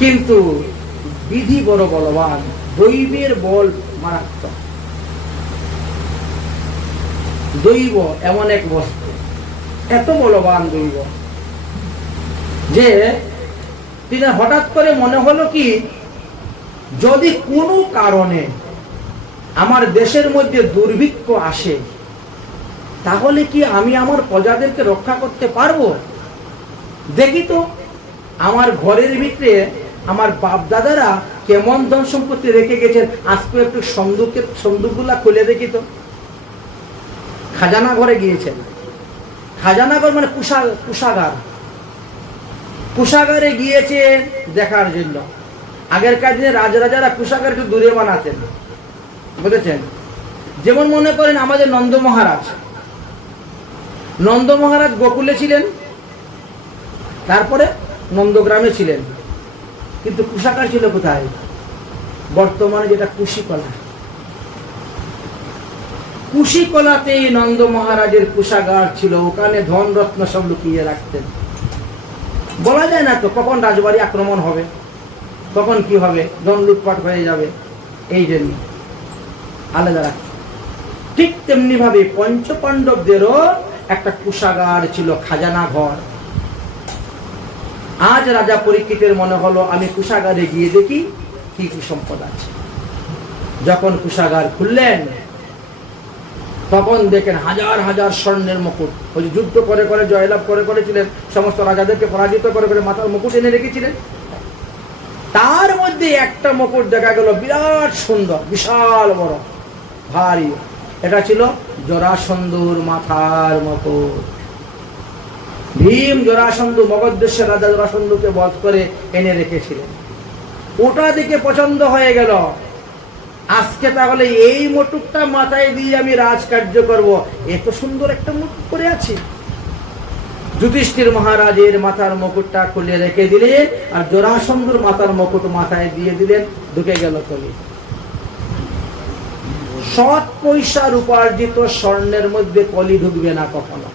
কিন্তু বিধি বড় বলবান, দৈবের বল মারাত্মক। দৈব এমন এক বস্তু, এত বলবান দৈব যে তিনি হঠাৎ করে মনে হলো কি, যদি কোনো কারণে আমার দেশের মধ্যে দুর্ভিক্ষ আসে, তাহলে কি আমি আমার প্রজাদেরকে রক্ষা করতে পারবো? দেখি তো আমার ঘরের ভিতরে আমার বাপ দাদারা কেমন ধন সম্পত্তি রেখে গেছেন, আজকে একটু সন্দুকগুলা খুলে দেখি তো। খাজানা ঘরে গিয়েছেন। খাজানা ঘর মানে কুষাগার, কুষাগারে গিয়েছে দেখার জন্য। আগেরকার দিনে রাজারা কুষাগার একটু দূরে বানাতেন, বুঝেছেন? যেমন মনে করেন আমাদের নন্দ মহারাজ গোকুলে ছিলেন, তারপরে নন্দগ্রামে ছিলেন, কিন্তু কুষাগার ছিল কোথায়? বর্তমানে যেটা কুশিকলাতে নন্দ মহারাজের কুষাগার ছিল। ওখানে ধন রত্ন সব লুকিয়ে রাখতেন। বলা যায় না তো কখন রাজবাড়ি আক্রমণ হবে, কখন কি হবে, ধন লুটপাট হয়ে যাবে, এই জন্য আলাদা রাখতেন। ঠিক তেমনি ভাবে পঞ্চপাণ্ডবদেরও একটা কুষাগার ছিল, খাজানা ঘর। আজ রাজা পরীক্ষিতের মনে হলো আমি কুষাগারে গিয়ে দেখি কি কি সম্পদ আছে। যখন কুষাগার খুললেন, তখন দেখেন হাজার হাজার স্বর্ণের মুকুট। ওই যে যুদ্ধ করে করে জয়লাভ করে করেছিলেন, সমস্ত রাজাদেরকে পরাজিত করে করে মাথার মুকুট এনে রেখেছিলেন। তার মধ্যে একটা মুকুট দেখা গেল বিরাট সুন্দর, বিশাল বড়, ভারী। এটা ছিল জরাসন্ধুর মাথার মুকুট। ভীম জরাসন্ধু, মগধদেশের রাজা জরাসন্ধুকে বধ করে এনে রেখেছিলেন। ওটা দেখে পছন্দ হয়ে গেল, আজকে তাহলে এই মুকুটটা মাথায় দিয়ে আমি রাজকার্য করব। এত সুন্দর একটা মুকুট করে আছি। যুধিষ্ঠির মহারাজের মাথার মুকুটটা খুলে রেখে দিলেন, আর জরাসন্ধুর মাথার মুকুট মাথায় দিয়ে দিলেন। ঢুকে গেল কলি। 7 পয়সার উপার্জিত স্বর্ণের মধ্যে কলি ঢুকবে না কখনো।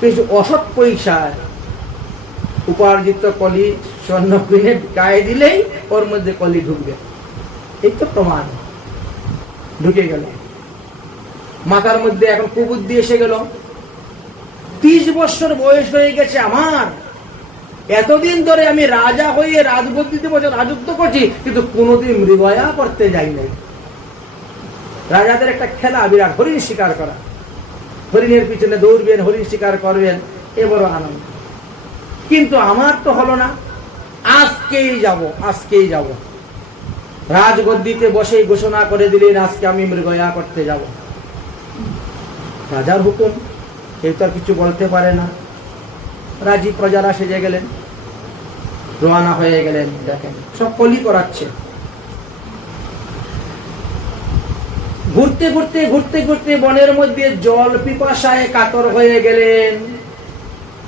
কিছু অসৎ পয়সায় উপার্জিত কলি স্বর্ণ কিনে গায়ে দিলেই ওর মধ্যে কলি ঢুকবে। এই তো প্রমাণ। ঢুকে গেল মাথার মধ্যে। এখন কুবুদ্ধি এসে গেল, 30 বছর বয়স হয়ে গেছে আমার, এতদিন ধরে আমি রাজা হয়ে রাজগদ্দিতে বসে রাজত্ব করছি, কিন্তু কোনোদিন মৃগয়া করতে যাই নাই। রাজাদের একটা খেলা বিরাট, হরিণ শিকার করা। হরিণের পিছনে দৌড়বেন, হরিণ শিকার করবেন, এ বড় আনন্দ। কিন্তু আমার তো হলো না, আজকেই যাব। রাজগদ্দিতে বসেই ঘোষণা করে দিলেন, আজকে আমি মৃগয়া করতে যাব। রাজার হুকুম, কেউ তো আর কিছু বলতে পারে না। রাজি প্রজারা সেজে গেলেন, রওনা হয়ে গেলেন। দেখেন সব কলি করাচ্ছে। ঘুরতে বনের মধ্যে জল পিপাসায় কাতর হয়ে গেলেন।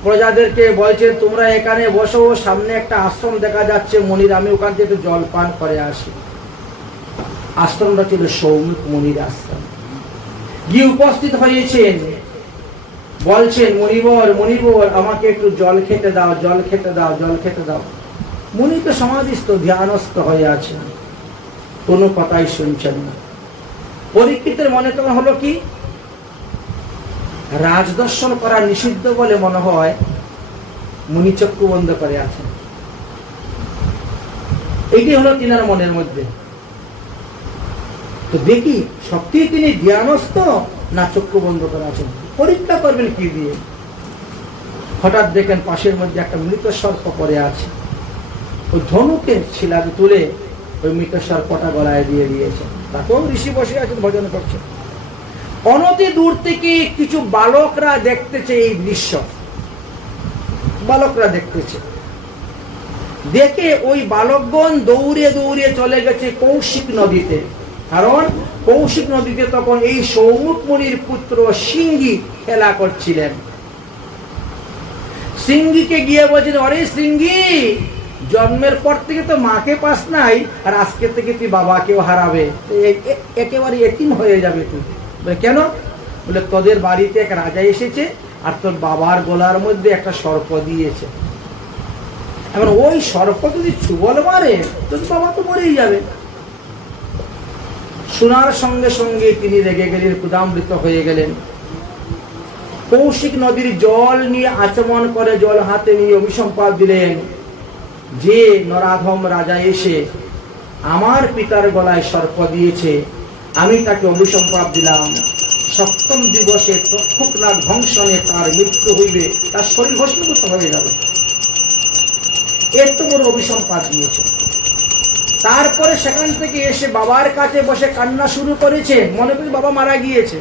প্রজাদেরকে বলছেন, তোমরা এখানে বসো, সামনে একটা আশ্রম দেখা যাচ্ছে মনির, আমি ওখান থেকে একটু জল পান করে আসি। আশ্রমটা ছিল সৌমিক মনির আশ্রম। গিয়ে উপস্থিত হয়েছেন, বলছেন, মনিবর আমাকে একটু জল খেতে দাও। মুনি তো সমাধিস্থ, ধ্যানস্থ হয়ে আছেন, কোনো কথাই শুনছেন না। পরীক্ষিতের মনে তখন হলো কি, রাজদর্শন করা নিষিদ্ধ বলে মনে হয় মুনি চক্ষু বন্ধ করে আছেন। এইটি হলো তিনার মনের মধ্যে। তো দেখি সত্যি তিনি জ্ঞানস্থ না চক্ষু বন্ধ করে আছেন, পরীক্ষা করবেন কি দিয়ে। হঠাৎ দেখেন পাশের মধ্যে একটা মৃত সর্প পড়ে আছে। ওই ধনুকে ছিলা তুলে ওই মৃত সর্পটা গলায় দিয়ে দিয়েছেন। তাতেও ঋষি বসে আছেন, ভজন করছেন। অনতি দূর থেকে কিছু বালকরা দেখতেছে এই দৃশ্য। বালকরা দেখতেছে, দেখে ওই বালকগণ দৌড়ে চলে গেছে কৌশিক নদীতে। কারণ কৌশিক নদীতে তখন এই সৌমুখ মুনির পুত্র সিংহী খেলা করছিলেন। সিংহীকে গিয়ে বলছেন, অরে সিংহী, জন্মের পর থেকে তো মাকে পাস নাই, আর আজকে থেকে তুই বাবাকেও হারাবে, একেবারে এতিম হয়ে যাবে তুই। কেন? বলে তোদের বাড়িতে এক রাজা এসেছে, আর তোর বাবার গলার মধ্যে একটা সর্প দিয়েছে। এখন ওই সর্প যদি ছুবল মারে, তোর বাবা তো মরেই যাবে। শোনার সঙ্গে সঙ্গে তিনি রেগে গেলেন, ক্রোধান্বিত হয়ে গেলেন। কৌশিক নদীর জল নিয়ে আচমন করে, জল হাতে নিয়ে অভিসম্পাদ দিলেন, যে নরাধম রাজা এসে আমার পিতার গলায় সর্প দিয়েছে, আমি তাকে অভিসম্পাদ দিলাম। সপ্তম দিবসে তক্ষকনাগ ধ্বংসনে তার মৃত্যু হইবে, তার শরীর ভস্মীভূত হয়ে যাবে। এত বড় অভিসম্পাদ দিয়েছে। তারপরে সেখান থেকে এসে বাবার কাছে বসে কান্না শুরু করেছে, মনে করি বাবা মারা গিয়েছে।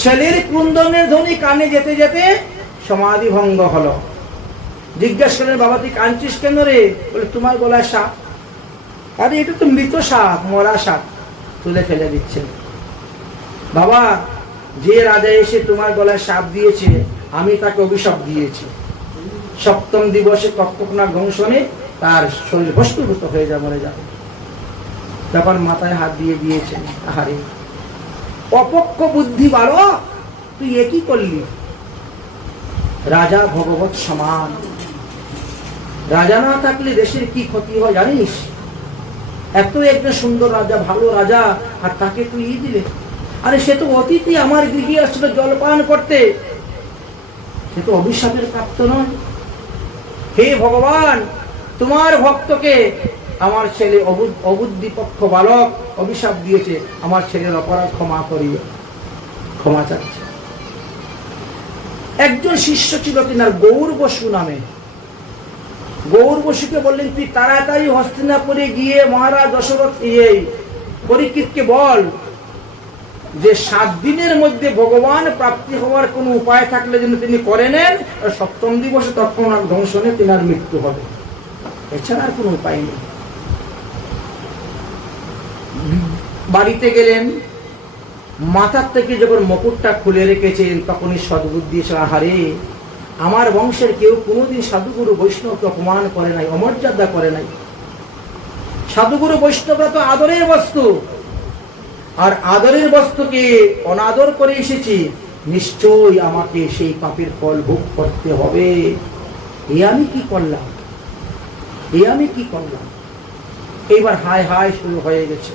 ছেলের ক্রন্দনের ধ্বনি কানে যেতে যেতে সমাধি ভঙ্গ হলো। জিজ্ঞাসা করলেন, বাবা তুই কাঁদছিস কেন রে? বলে, তোমার গলায় সাপ। আরে এটা তো মৃত সাপ, মরা সাপ। তুলে ফেলে দিচ্ছেন। বাবা, যে রাজা এসে তোমার গলায় সাপ দিয়েছে, আমি তাকে অভিশাপ দিয়েছি। সপ্তম দিবসে তক্ষকনাগ ধ্বংসনে তার শরীর ভস্মীভূত হয়ে যা, মরে যাবে। তখন মাথায় হাত দিয়ে দিয়েছেন। আহারে অপক্ষ বুদ্ধি বালক, তুই একই করলি। রাজা ভগবত সমান। রাজা না থাকলে দেশের কি ক্ষতি হয় জানিস? এত একজন সুন্দর রাজা, ভালো রাজা, আর তাকে তুই দিলে। আরে সে তো অতিথি, আমার গৃহে আসলে জলপান করতে, সে তো অভিশাপের প্রাপ্ত নয়। হে ভগবান, তোমার ভক্তকে আমার ছেলে অবুদ্ধিপক্ষ বালক অভিশাপ দিয়েছে, আমার ছেলের অপরাধ ক্ষমা করিয়ে। ক্ষমা চাচ্ছে। একজন শিষ্য ছিল তিনার গৌর বসু নামে। গৌর বসুকে বললেন, তুই তাড়াতাড়ি হস্তিনাপুরে গিয়ে মহারাজ দশরথ পরীক্ষিতকে বল যে 7 দিনের মধ্যে ভগবান প্রাপ্তি হওয়ার কোন উপায় থাকলে যেন তিনি করে নেন, আর সপ্তম দিবসে তৎক্ষণাৎ ধ্বংসনে তিনার মৃত্যু হবে। এছাড়া আর কোন উপায় নেই। বাড়িতে গেলেন, মাথার থেকে যখন মুকুটটা খুলে রেখেছেন, তখনই সদ্বুদ্ধি এসে, আহারে আমার বংশের কেউ কোনোদিন সাধুগুরু বৈষ্ণবকে অপমান করে নাই, অমর্যাদা করে নাই। সাধুগুরু বৈষ্ণবরা তো আদরের বস্তু, আর আদরের বস্তুকে অনাদর করে এসেছি, নিশ্চয়ই আমাকে সেই পাপের ফল ভোগ করতে হবে। এ আমি কি করলাম? এইবার হায় হায় শুরু হয়ে গেছে।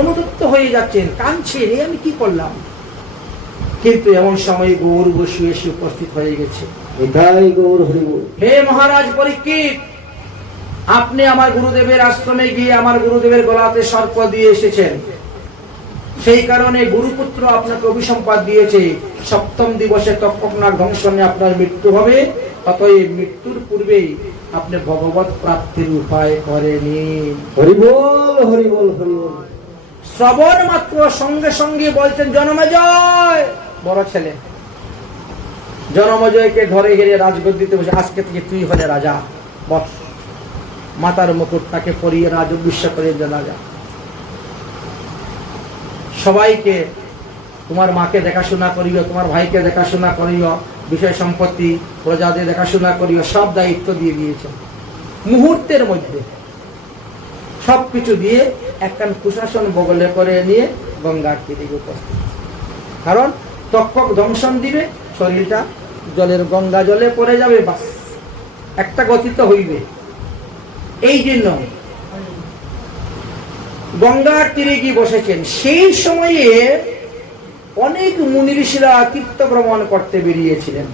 অনুতপ্ত হয়ে যাচ্ছেন, কাঁদছেন, এ আমি কি করলাম? কিন্তু এমন সময় গৌর বসু এসে উপস্থিত হয়ে গেছে। হে মহারাজ পরীক্ষিত, আপনি আমার গুরুদেবের আশ্রমে গিয়ে আমার গুরুদেবের গলাতে সর্প দিয়ে এসেছেন। সেই কারণে গুরুপুত্র আপনাকে অভিসম্পাদ দিয়েছে, সপ্তম দিবসে তক্ষকনাগ ধ্বংসনে আপনার মৃত্যু হবে, অতএব মৃত্যুর পূর্বেই আপনি ভগবত প্রাপ্তির উপায় করে নিন। হরিবল হরিবল হরিবল। শ্রবণ মাত্র সঙ্গে সঙ্গে বলছেন জনমেজয়, বড় ছেলে জনমেজয়কে ধরে গেলে রাজগদ্দিতে বসে, আজকে থেকে তুই হলে রাজা, বস। মাতার মুকুট তাকে পরিয়ে রাজবিশ্ব করে রাজা। সবাইকে, তোমার মাকে দেখাশোনা করিও, তোমার ভাইকে দেখাশোনা করিও, বিষয় সম্পত্তি প্রজাদের দেখাশোনা করিও, সব দায়িত্ব দিয়ে দিয়েছে। মুহূর্তের মধ্যে সবকিছু দিয়ে একখান কুশাসন বগলে করে নিয়ে গঙ্গার তীরে উপস্থিত। কারণ তক্ষক দংশন দিবে, শরীরটা জলের গঙ্গা জলে পড়ে যাবে, বাস একটা গতি তো হইবে। এই জন্য গঙ্গার তীরে গিয়ে বসেছেন। সেই সময়ে অনেক মুনি ঋষিরা তীর্থ ভ্রমণ করতে বেরিয়েছিলেন।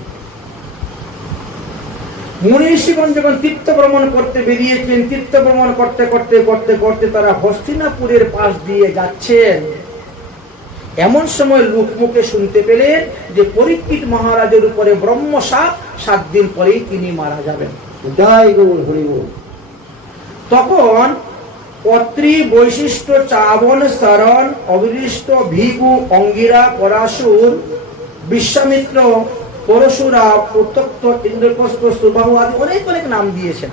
মুনি ঋষিগণ যখন তীর্থ ভ্রমণ করতে বেরিয়েছিলেন, তীর্থ ভ্রমণ করতে করতে করতে করতে তারা হস্তিনাপুরের পাশ দিয়ে যাচ্ছেন। এমন সময় লোকমুখে শুনতে পেলেন যে পরীক্ষিত মহারাজের উপরে ব্রহ্মশাপ, 7 দিন পরেই তিনি মারা যাবেন। জয় গৌর হরিবল। তখন অত্রি, বৈশিষ্ট্য, চাবন, শরণ, অভিষ্ট, ভিগু, অঙ্গিরা, পরাশুর, বিশ্বামিত্র, পরশুরা, প্রত্যক্ত, ইন্দ্রপ্রস্থ, সুবাহু আদি অনেক অনেক নাম দিয়েছেন।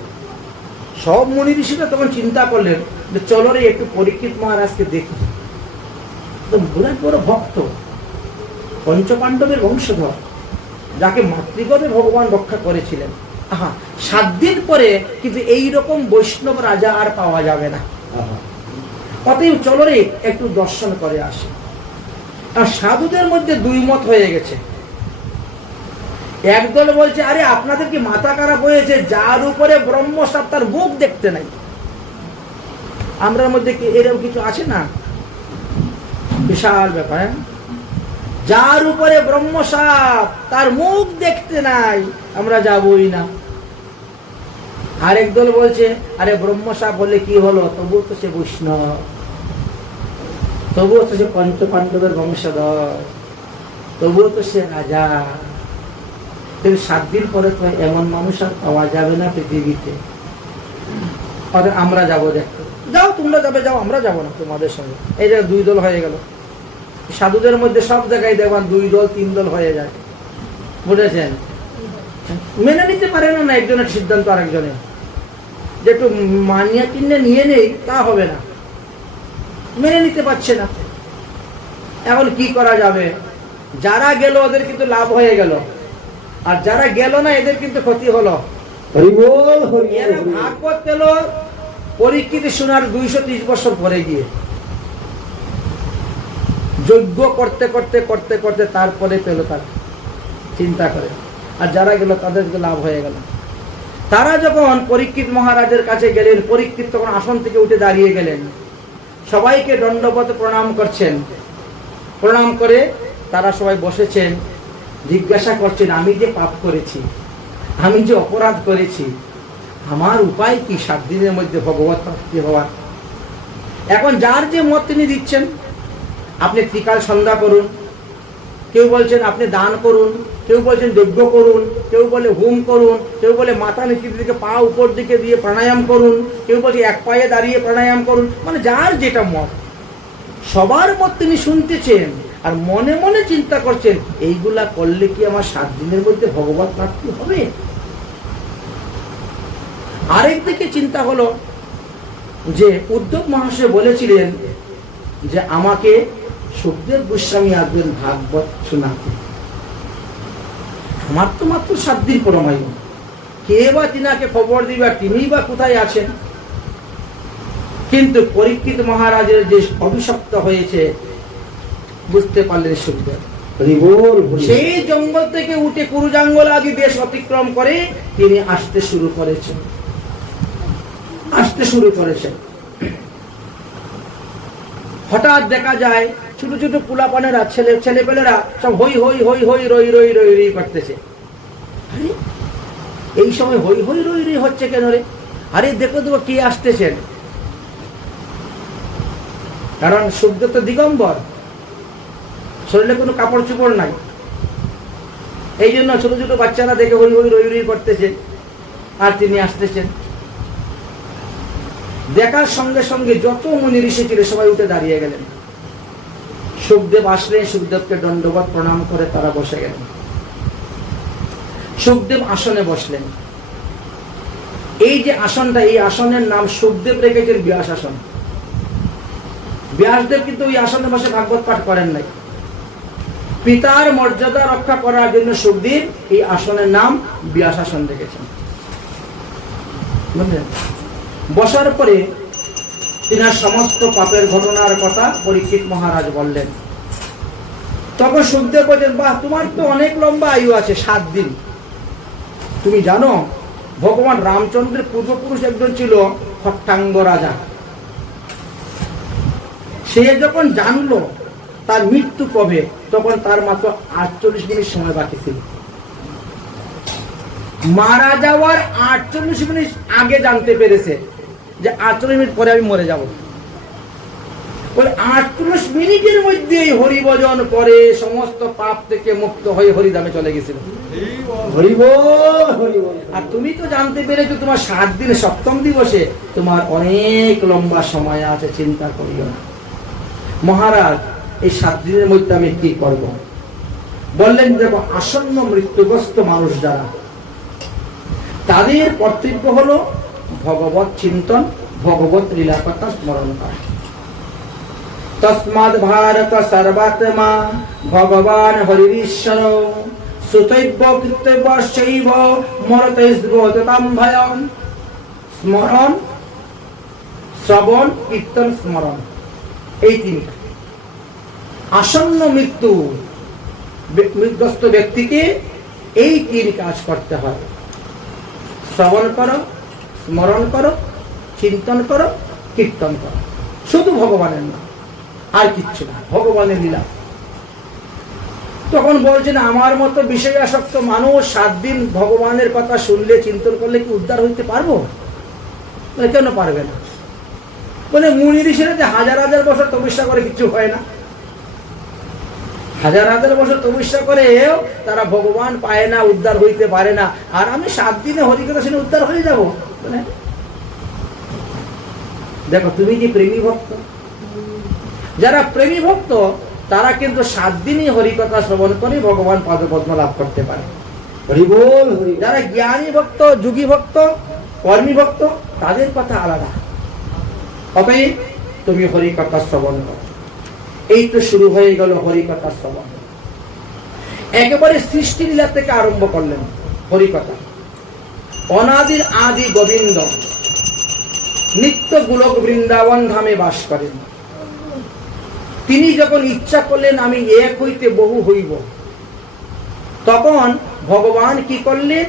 সব মুনি ঋষিরা তখন চিন্তা করলেন যে চলো রে একটু পরীক্ষিত মহারাজকে দেখি। তো বিরাট বড় ভক্ত, পঞ্চপাণ্ডবের বংশধর, যাকে মাতৃগর্ভে ভগবান রক্ষা করেছিলেন। 7 দিন পরে কিন্তু এইরকম বৈষ্ণব রাজা আর পাওয়া যাবে না। অতএব চলো রে একটু দর্শন করে আসে। আর সাধুদের মধ্যে 2 মত হয়ে গেছে। একদল বলছে, আরে আপনাদের কি মাথা খারাপ হয়েছে, যার উপরে ব্রহ্মশাপ তার মুখ দেখতে নাই। আমরার মধ্যে কি এরকম কিছু আছে না? বিশাল ব্যাপার। যার উপরে ব্রহ্মশাপ তার মুখ দেখতে নাই, আমরা যাবই না। আরেক দল বলছে, আরে ব্রহ্মশাপ হলে কি হলো, তবুও তো সে বৈষ্ণব, তবুও তো সে পঞ্চপাণ্ডবের বংশধর, তবুও তো সে রাজা। কিন্তু 7 দিন পরে তো এমন মানুষ আর পাওয়া যাবে না পৃথিবীতে। আমরা যাবো দেখতে। যাও, তোমরা যাবে, যাও, আমরা যাবো না তোমাদের সঙ্গে। এই জায়গায় 2 দল হয়ে গেল। সাধুদের মধ্যে সব জায়গায় দেখবেন 2 দল 3 দল হয়ে যায়, বুঝেছেন? মেনে নিতে পারে না একজনের সিদ্ধান্ত আরেকজনের, যে একটু মানিয়া কিনে নিয়ে নেই, তা হবে না, মেনে নিতে পারছে না। এখন কি করা যাবে? যারা গেল ওদের কিন্তু লাভ হয়ে গেল, আর যারা গেল না এদের কিন্তু ক্ষতি হলো। হরিবল হরিবল। এরা ভাগবত পেল পরীক্ষিত শোনার 230 বছর পরে গিয়ে, যজ্ঞ করতে করতে করতে করতে তারপরে পেল তারা, চিন্তা করে। আর যারা গেল তাদের লাভ হয়ে গেল। তারা যখন পরীক্ষিত মহারাজের কাছে গেলেন, পরীক্ষিত তখন আসন থেকে উঠে দাঁড়িয়ে গেলেন, সবাইকে দণ্ডবত প্রণাম করছেন। প্রণাম করে তারা সবাই বসেছেন, জিজ্ঞাসা করছেন, আমি যে পাপ করেছি, আমি যে অপরাধ করেছি, আমার উপায় কি 7 দিনের মধ্যে ভগবত প্রাপ্তি হওয়ার? এখন যার যে মত তিনি দিচ্ছেন, আপনি ত্রিকাল সন্ধ্যা করুন, কেউ বলছেন আপনি দান করুন, কেউ বলছেন যজ্ঞ করুন, কেউ বলে হোম করুন, কেউ বলে মাথা নিচের দিকে পা উপর দিকে দিয়ে প্রাণায়াম করুন, কেউ বলছে 1 পায়ে দাঁড়িয়ে প্রাণায়াম করুন। মানে যার যেটা মত, সবার মত তিনি শুনতেছেন আর মনে মনে চিন্তা করছেন, এইগুলা করলে কি আমার 7 দিনের মধ্যে ভগবত প্রাপ্তি হবে? আরেক দিকে চিন্তা হলো যে উদ্ধব মহাশয় বলেছিলেন যে আমাকে সুখদেব গোস্বামী আসবেন ভাগবত শোনাতে। আমার তো মাত্র 7 দিন পরমায়ু, কে বা তিনাকে খবর দিবে, তিনি বা কোথায় আছেন? কিন্তু পরীক্ষিত মহারাজের যে অভিশপ্ত হয়েছে বুঝতে পারলেন সুখদেব। সেই জঙ্গল থেকে উঠে কুরুজাঙ্গল আদি দেশ অতিক্রম করে তিনি আসতে শুরু করেছেন। হঠাৎ দেখা যায় ছোট ছোট পোলাপানেরা, ছেলেপেলেরা সব হই হই হই হই রই রই রই রই করতেছে। আরে এই সময় হই হই রই রই হচ্ছে কেন রে? আরে দেখো দেখো কে আসতেছেন। কারণ সুখদেব তো দিগম্বর, শরীরে কোনো কাপড় চোপড় নাই। এই জন্য ছোট ছোট বাচ্চারা দেখে হরি হরি রই রই করতেছে, আর তিনি আসতেছেন। দেখার সঙ্গে সঙ্গে যত মুনি ঋষি ছিল সবাই উঠে দাঁড়িয়ে গেলেন। সুখদেব আসলেন, সুখদেবকে দণ্ডবত প্রণাম করে তারা বসে গেলেন। সুখদেব আসনে বসলেন। এই যে আসনটা, এই আসনের নাম সুখদেব রেখেছেন ব্যাস আসন। ব্যাসদেব কিন্তু ওই আসনে বসে ভাগবত পাঠ করেন নাই। পিতার মর্যাদা রক্ষা করার জন্য সুখদেব এই আসনের নাম ব্যাস আসন রেখেছেন। বুঝলেন? বসার পরে তিনার সমস্ত পাপের ঘটনার কথা পরীক্ষিত মহারাজ বললেন। তখন সুখদেব বলছেন, বাহ, তোমার তো অনেক লম্বা আয়ু আছে, 7 দিন। তুমি জানো ভগবান রামচন্দ্রের পূর্বপুরুষ একজন ছিল খট্টাঙ্গ রাজা। সে যখন জানলো তার মৃত্যু কবে, তখন তার মাত্র 48 মিনিট সময় বাকি ছিল। মারা যাওয়ার 48 মিনিট আগে জানতে পেরেছে যে 48 মিনিট পরে আমি মরে যাব। ওই 48 মিনিটের মধ্যে হরিভজন করে সমস্ত পাপ থেকে মুক্ত হয়ে হরিধামে চলে গেছিল। হরি বল হরি বল। আর তুমি তো জানতে পেরেছো তোমার 7 দিনে 7ম দিবসে তোমার অনেক লম্বা সময় আছে, চিন্তা করিও না। মহারাজ, এই 7 দিনের মধ্যে আমি কি করব? বললেন, দেখো, আসন্ন মৃত্যুগ্রস্ত মানুষ যারা, তাদের কর্তব্য হলো ভগবত চিন্তন, ভগবত লীলা কথা স্মরণ করা। তস্মাৎ ভারত সর্বাত্মা ভগবান হরিশ্বর সুতৈব কৃতৈব শৈব মরতৈস্গোততাম ভয়ম। স্মরণ, শ্রবণ, কীর্তন, স্মরণ, এই 3টা। আসন্ন মৃত্যুগ্রস্ত ব্যক্তিকে এই 3 কাজ করতে হয়। শ্রবণ করো, স্মরণ করো, চিন্তন করো, কীর্তন করো। শুধু ভগবানের নাম, আর কিচ্ছু না, ভগবানের লীলা। তখন বলছেন, আমার মতো বিষয় আসক্ত মানুষ 7 দিন ভগবানের কথা শুনলে, চিন্তন করলে কি উদ্ধার হইতে পারবো? কেন পারবে না? বলে, মুনি ঋষিরা যে হাজার হাজার বছর তপস্যা করে কিছু হয় না। হাজার হাজার বছর তপস্যা করে তারা ভগবান পায় না, উদ্ধার হইতে পারে না। আর আমি 7 দিনে হরিকথা শুনে উদ্ধার হয়ে যাব? দেখো, তুমি কি প্রেমী ভক্ত? যারা প্রেমী ভক্ত তারা কিন্তু 7 দিনই হরিকথা শ্রবণ করে ভগবান পাদপদ্ম লাভ করতে পারে। হরি বল হরি। যারা জ্ঞানী ভক্ত, যোগী ভক্ত, কর্মী ভক্ত, তাদের কথা আলাদা। অতএব তুমি হরিকথা শ্রবণ করো। এই তো শুরু হয়ে গেল হরিকথা শ্রবণ। একেবারে সৃষ্টি লীলা থেকে আরম্ভ করলেন হরিকথা। অনাদির আদি গোবিন্দ নিত্য গোলক বৃন্দাবন ধামে বাস করেন। তিনি যখন ইচ্ছা করলেন আমি এক হইতে বহু হইব, তখন ভগবান কি করলেন?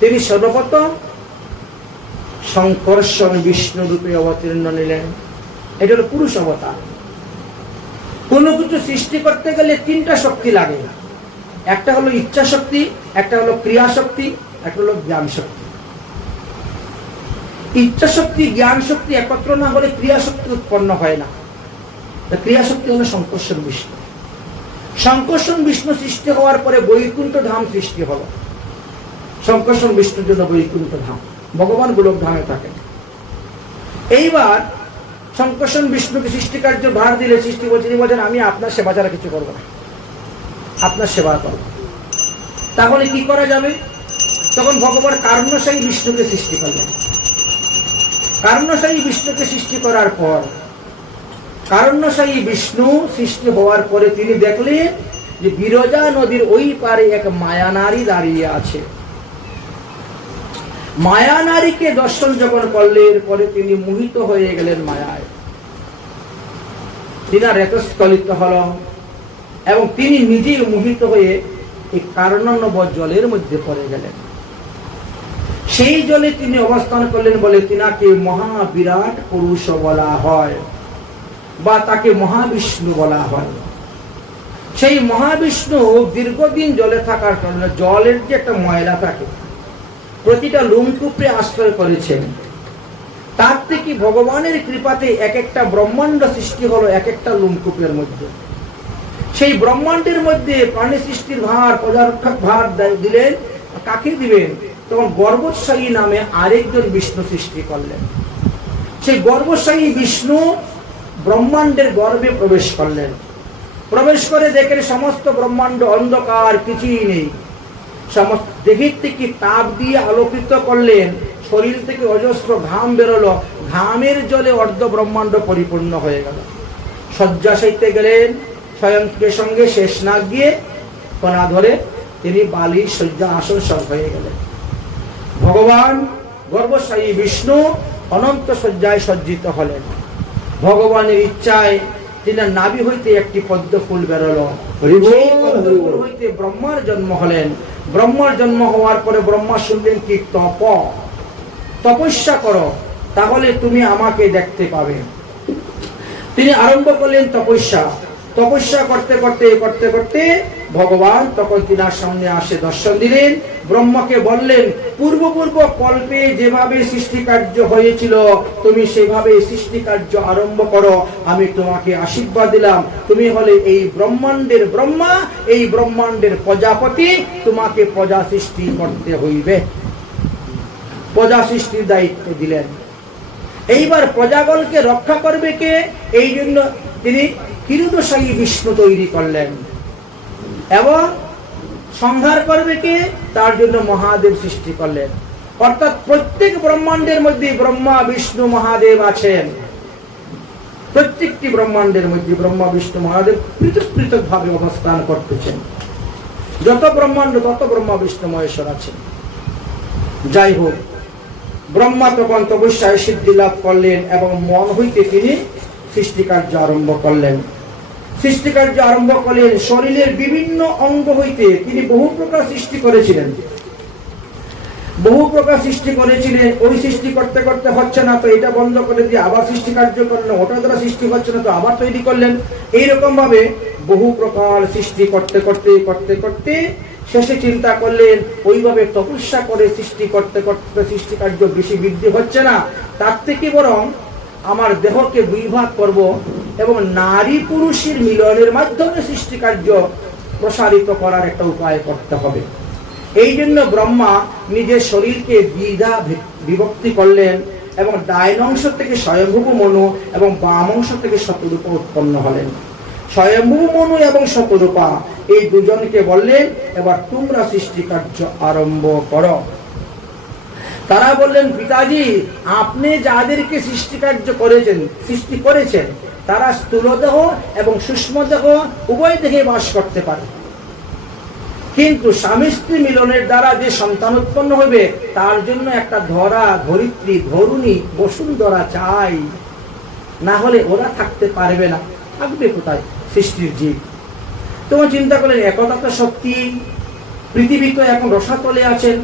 তিনি সর্বপ্রথম শঙ্কর্ষণ বিষ্ণু রূপে অবতীর্ণ নিলেন। এটা হলো পুরুষ অবতার। কোনো কিছু সৃষ্টি করতে গেলে 3টা শক্তি লাগে। একটা হলো ইচ্ছা শক্তি, একটা হলো ক্রিয়া শক্তি, একটা হলো জ্ঞান শক্তি। ইচ্ছা শক্তি, জ্ঞান শক্তি একত্র না হলে ক্রিয়া শক্তি উৎপন্ন হয় না। ক্রিয়া শক্তি হলো শঙ্কর্ষণ বিষ্ণু। শঙ্কর্ষণ বিষ্ণু সৃষ্টি হওয়ার পরে বৈকুণ্ঠ ধাম সৃষ্টি হলো। শঙ্কর্ষণ বিষ্ণুর জন্য বৈকুণ্ঠ ধাম, ভগবান গোলক ধামে থাকেন। এইবার শঙ্কর্ষণ বিষ্ণুকে সৃষ্টি কার্য ভার দিলে সৃষ্টি বলছেন, আমি আপনার সেবা ছাড়া কিছু করবো না, আপনার সেবা করবো। তাহলে কি করা যাবে? তখন ভগবান কারণ্যশায়ী বিষ্ণুকে সৃষ্টি করলেন। কারণ্যশায়ী বিষ্ণুকে সৃষ্টি করার পর, কারণ্যশায়ী বিষ্ণু সৃষ্টি হওয়ার পরে তিনি দেখলেন যে বিরজা নদীর ওই পারে এক মায়া নারী দাঁড়িয়ে আছে। মায়া নারীকে দর্শন যখন করলেন, পরে তিনি মোহিত হয়ে গেলেন মায়ায়। তিনার রেতস্খলিত হল এবং তিনি নিজেই মোহিত হয়ে এই কারণান্নব জলের মধ্যে পড়ে গেলেন। সেই জলে তিনি অবস্থান করলেন বলে তিনাকে মহাবিরাট পুরুষ বলা হয় বা তাকে মহাবিষ্ণু বলা হয়। সেই মহাবিষ্ণু দীর্ঘদিন জলে থাকার কারণে জলের যে একটা ময়লা থাকে, প্রতিটা লোমকূপে আশ্রয় করেছেন। তার থেকে ভগবানের কৃপাতে এক একটা ব্রহ্মাণ্ড সৃষ্টি হলো এক একটা লোমকূপের মধ্যে। সেই ব্রহ্মাণ্ডের মধ্যে প্রাণী সৃষ্টির ভার, প্রজারক্ষক ভার দিলেন কাকে দিবেন? তখন গর্ভোৎসাহী নামে আরেকজন বিষ্ণু সৃষ্টি করলেন। সেই গর্ভোৎসাহী বিষ্ণু ব্রহ্মাণ্ডের গর্ভে প্রবেশ করলেন। প্রবেশ করে দেখেন সমস্ত ব্রহ্মাণ্ড অন্ধকার, কিছুই নেই। সমস্ত দেহের থেকে তাপ দিয়ে আলোকিত করলেন, শরীর থেকে অজস্র ঘাম বেরোলো, ঘামের জলে অর্ধ ব্রহ্মাণ্ড পরিপূর্ণ হয়ে গেল। শয্যাশায়ীতে গেলেন, স্বয়ংকে সঙ্গে শেষ না গিয়ে কোনা ধরে তিনি বালির শয্যা আসন সব হয়ে গেলেন। ভগবান গর্ভোৎসাহী বিষ্ণু অনন্ত শয্যায় সজ্জিত হলেন। ভগবানের ইচ্ছায় তিনি নাভি হইতে একটি পদ্ম ফুল বেরোলো। সেই পদ্ম ফুল হইতে ব্রহ্মার জন্ম হলেন। ব্রহ্মার জন্ম হওয়ার পরে ব্রহ্মা শুনলেন কি তপস্যা করো, তাহলে তুমি আমাকে দেখতে পাবে। তিনি আরম্ভ করলেন তপস্যা। তপস্যা করতে করতে করতে করতে ভগবান তখন তিনার সামনে আসে দর্শন দিলেন। ব্রহ্মাকে বললেন, পূর্ব কল্পে যেভাবে সৃষ্টি কার্য হয়েছিল তুমি সেভাবে সৃষ্টি কার্য আরম্ভ করো। আমি তোমাকে আশীর্বাদ দিলাম, তুমি হলে এই ব্রহ্মাণ্ডের ব্রহ্মা, এই ব্রহ্মাণ্ডের প্রজাপতি, তোমাকে প্রজা সৃষ্টি করতে হইবে। প্রজা সৃষ্টির দায়িত্ব দিলেন। এইবার প্রজাগণকে রক্ষা করবে কে? এই জন্য তিনি ক্ষীরোদশায়ী বিষ্ণু তৈরি করলেন। এবং সংহার করবে কে? তার জন্য মহাদেব সৃষ্টি করলেন। অর্থাৎ প্রত্যেক ব্রহ্মাণ্ডের মধ্যে ব্রহ্মা বিষ্ণু মহাদেব আছেন। প্রত্যেকটি ব্রহ্মাণ্ডের মধ্যে ব্রহ্মা বিষ্ণু মহাদেব পৃথক পৃথক ভাবে অবস্থান করতেছেন। যত ব্রহ্মাণ্ড তত ব্রহ্মা বিষ্ণু মহেশ্বর আছেন। যাই হোক, ব্রহ্মা তখন তপস্যায় সিদ্ধি লাভ করলেন এবং মন হইতে তিনি সৃষ্টিকার্য আরম্ভ করলেন। সৃষ্টিকার্য আরম্ভ করলেন। শরীরের বিভিন্ন অঙ্গ হইতে তিনি বহু প্রকার সৃষ্টি করেছিলেন। ওই সৃষ্টি করতে করতে হচ্ছে না, তো এটা বন্ধ করে দিয়ে আবার সৃষ্টি কার্য করলেন। ওটা দ্বারা সৃষ্টি হচ্ছে না, তো আবার তৈরি করলেন। এইরকম ভাবে বহু প্রকার সৃষ্টি করতে করতে করতে করতে শেষে চিন্তা করলেন, ওইভাবে তপস্যা করে সৃষ্টি করতে করতে সৃষ্টি কার্য বেশি বৃদ্ধি হচ্ছে না, তার থেকে বরং আমার দেহকে দুই ভাগ করব এবং নারী পুরুষের মিলনের মাধ্যমে সৃষ্টি কার্য প্রসারিত করার একটা উপায় করতে হবে। এই জন্য ব্রহ্মা নিজের শরীরকে দ্বিধা বিভক্তি করলেন এবং ডাইন অংশ থেকে স্বয়ংভূ মনু এবং বাম অংশ থেকে শতরূপা উৎপন্ন হলেন। স্বয়ংভূ মনু এবং শতরূপা এই দুজনকে বললেন, এবার তোমরা সৃষ্টি কার্য আরম্ভ করো। তারা বললেন, পিতাজি, আপনি যাদেরকে সৃষ্টি করেছেন তারা স্থূলদেহ এবং সূক্ষ্মদেহ উভয় দেহে বাস করতে পারে, কিন্তু স্বামী স্ত্রী মিলনের দ্বারা যে সন্তান উৎপন্ন হবে তার জন্য একটা ধরিত্রী, ধরুণী, বসুন্ধরা চাই, না হলে ওরা থাকতে পারবে না। থাকবে কোথায় সৃষ্টির জীব? তোমার চিন্তা করলেন, একথা তো সত্যি, পৃথিবী তো এখন রসাতলে আছেন,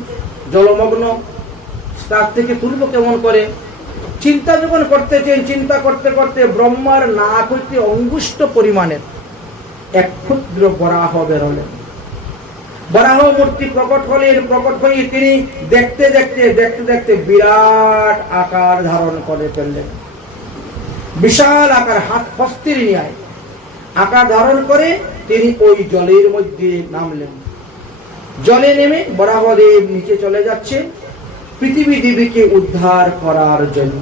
জলমগ্ন, তার থেকে তুলব কেমন করে? চিন্তা যখন করতেছেন, চিন্তা করতে করতে ব্রহ্মার নাক হইতে অঙ্গুষ্ঠ পরিমাণের এক ক্ষুদ্র বরাহ বেরোলেন। বরাহ মূর্তি প্রকট হয়ে তিনি দেখতে দেখতে বিরাট আকার ধারণ করে ফেললেন। বিশাল আকার, হাত হস্তির ন্যায় আকার ধারণ করে তিনি ওই জলের মধ্যে নামলেন। জলে নেমে বরাহদেব নিচে চলে যাচ্ছে পৃথিবী দেবীকে উদ্ধার করার জন্য।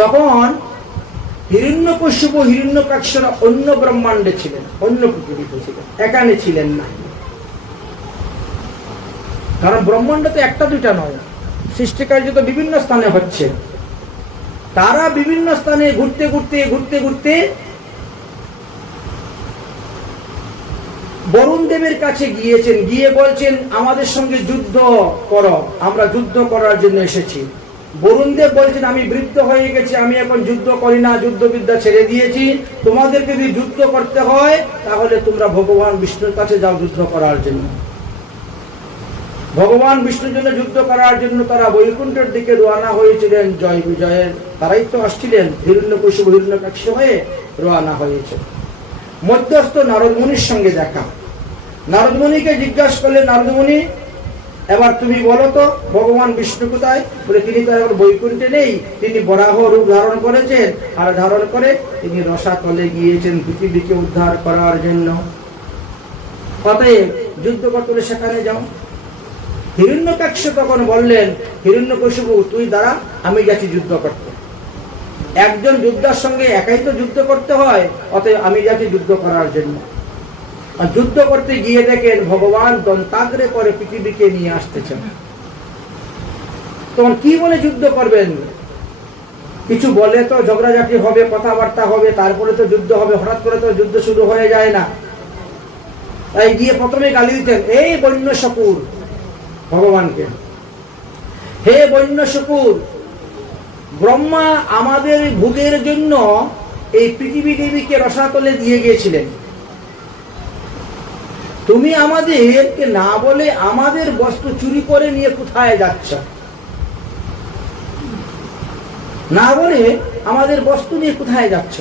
তখন হিরণ্যকশিপু, হিরণ্যকাক্ষরা অন্য ব্রহ্মাণ্ডে ছিলেন, অন্য পৃথিবীতে ছিলেন, এখানে ছিলেন না। কারণ ব্রহ্মাণ্ড তো একটা দুইটা নয়, সৃষ্টিকার্য তো বিভিন্ন স্থানে হচ্ছে। তারা বিভিন্ন স্থানে ঘুরতে ঘুরতে বরুণ দেবের কাছে গিয়েছেন, গিয়ে বলছেন, আমাদের সঙ্গে যুদ্ধ করো, আমরা যুদ্ধ করার জন্য এসেছি। বরুণ দেব বলছেন, আমি বৃদ্ধ হয়ে গেছি, আমি এখন যুদ্ধ করি না, যুদ্ধবিদ্যা ছেড়ে দিয়েছি। তোমাদেরকে যদি যুদ্ধ করতে হয় তাহলে তোমরা ভগবান বিষ্ণুর কাছে যাও যুদ্ধ করার জন্য। ভগবান বিষ্ণুর জন্য যুদ্ধ করার জন্য তারা বৈকুণ্ঠের দিকে রওনা হয়েছিলেন। জয় বিজয়ের তারাই তো আসছিলেন, হিরণ্যকশিপু হিরণ্যকাক্ষ হয়ে রওনা হয়েছে। মধ্যস্থ নারদ মুনির সঙ্গে দেখা। নারদ মুনিকে জিজ্ঞাসা করলেন, নারদ মুনি, এবার তুমি বলো তো ভগবান বিষ্ণু কোথায়? বলে তিনি তো এখন বৈকুণ্ঠে নেই, তিনি বরাহ রূপ ধারণ করেছেন, আর ধারণ করে তিনি রসাতলে গিয়েছেন পৃথিবীকে উদ্ধার করার জন্য। অতএব যুদ্ধ করতে হলে সেখানে যাও। হিরণ্যকশ্য তখন বললেন, হিরণ্যকশিপু তুই দাঁড়া, আমি যাচ্ছি যুদ্ধ করতে। একজন যোদ্ধার সঙ্গে একাই তো যুদ্ধ করতে হয়, অতএব আমি যাচ্ছি যুদ্ধ করার জন্য। আর যুদ্ধ করতে গিয়ে দেখেন ভগবান দন্তাগ্রে করে পৃথিবীকে নিয়ে আসতেছেন। তখন কি বলে যুদ্ধ করবেন? কিছু বলে তো ঝগড়াঝাটি হবে, কথাবার্তা হবে, তারপরে তো যুদ্ধ হবে। হঠাৎ করে তো যুদ্ধ শুরু হয়ে যায় না। তাই গিয়ে প্রথমে গালি দিতেন, এই বন্য শকুর, ভগবানকে, হে বন্য শকুর, ব্রহ্মা আমাদের ভোগের জন্য এই পৃথিবী দেবীকে রসাতলে দিয়ে গিয়েছিলেন। তুমি আমাদেরকে না বলে আমাদের বস্তু চুরি করে নিয়ে কোথায় যাচ্ছ? না বলে আমাদের বস্তু নিয়ে কোথায় যাচ্ছ?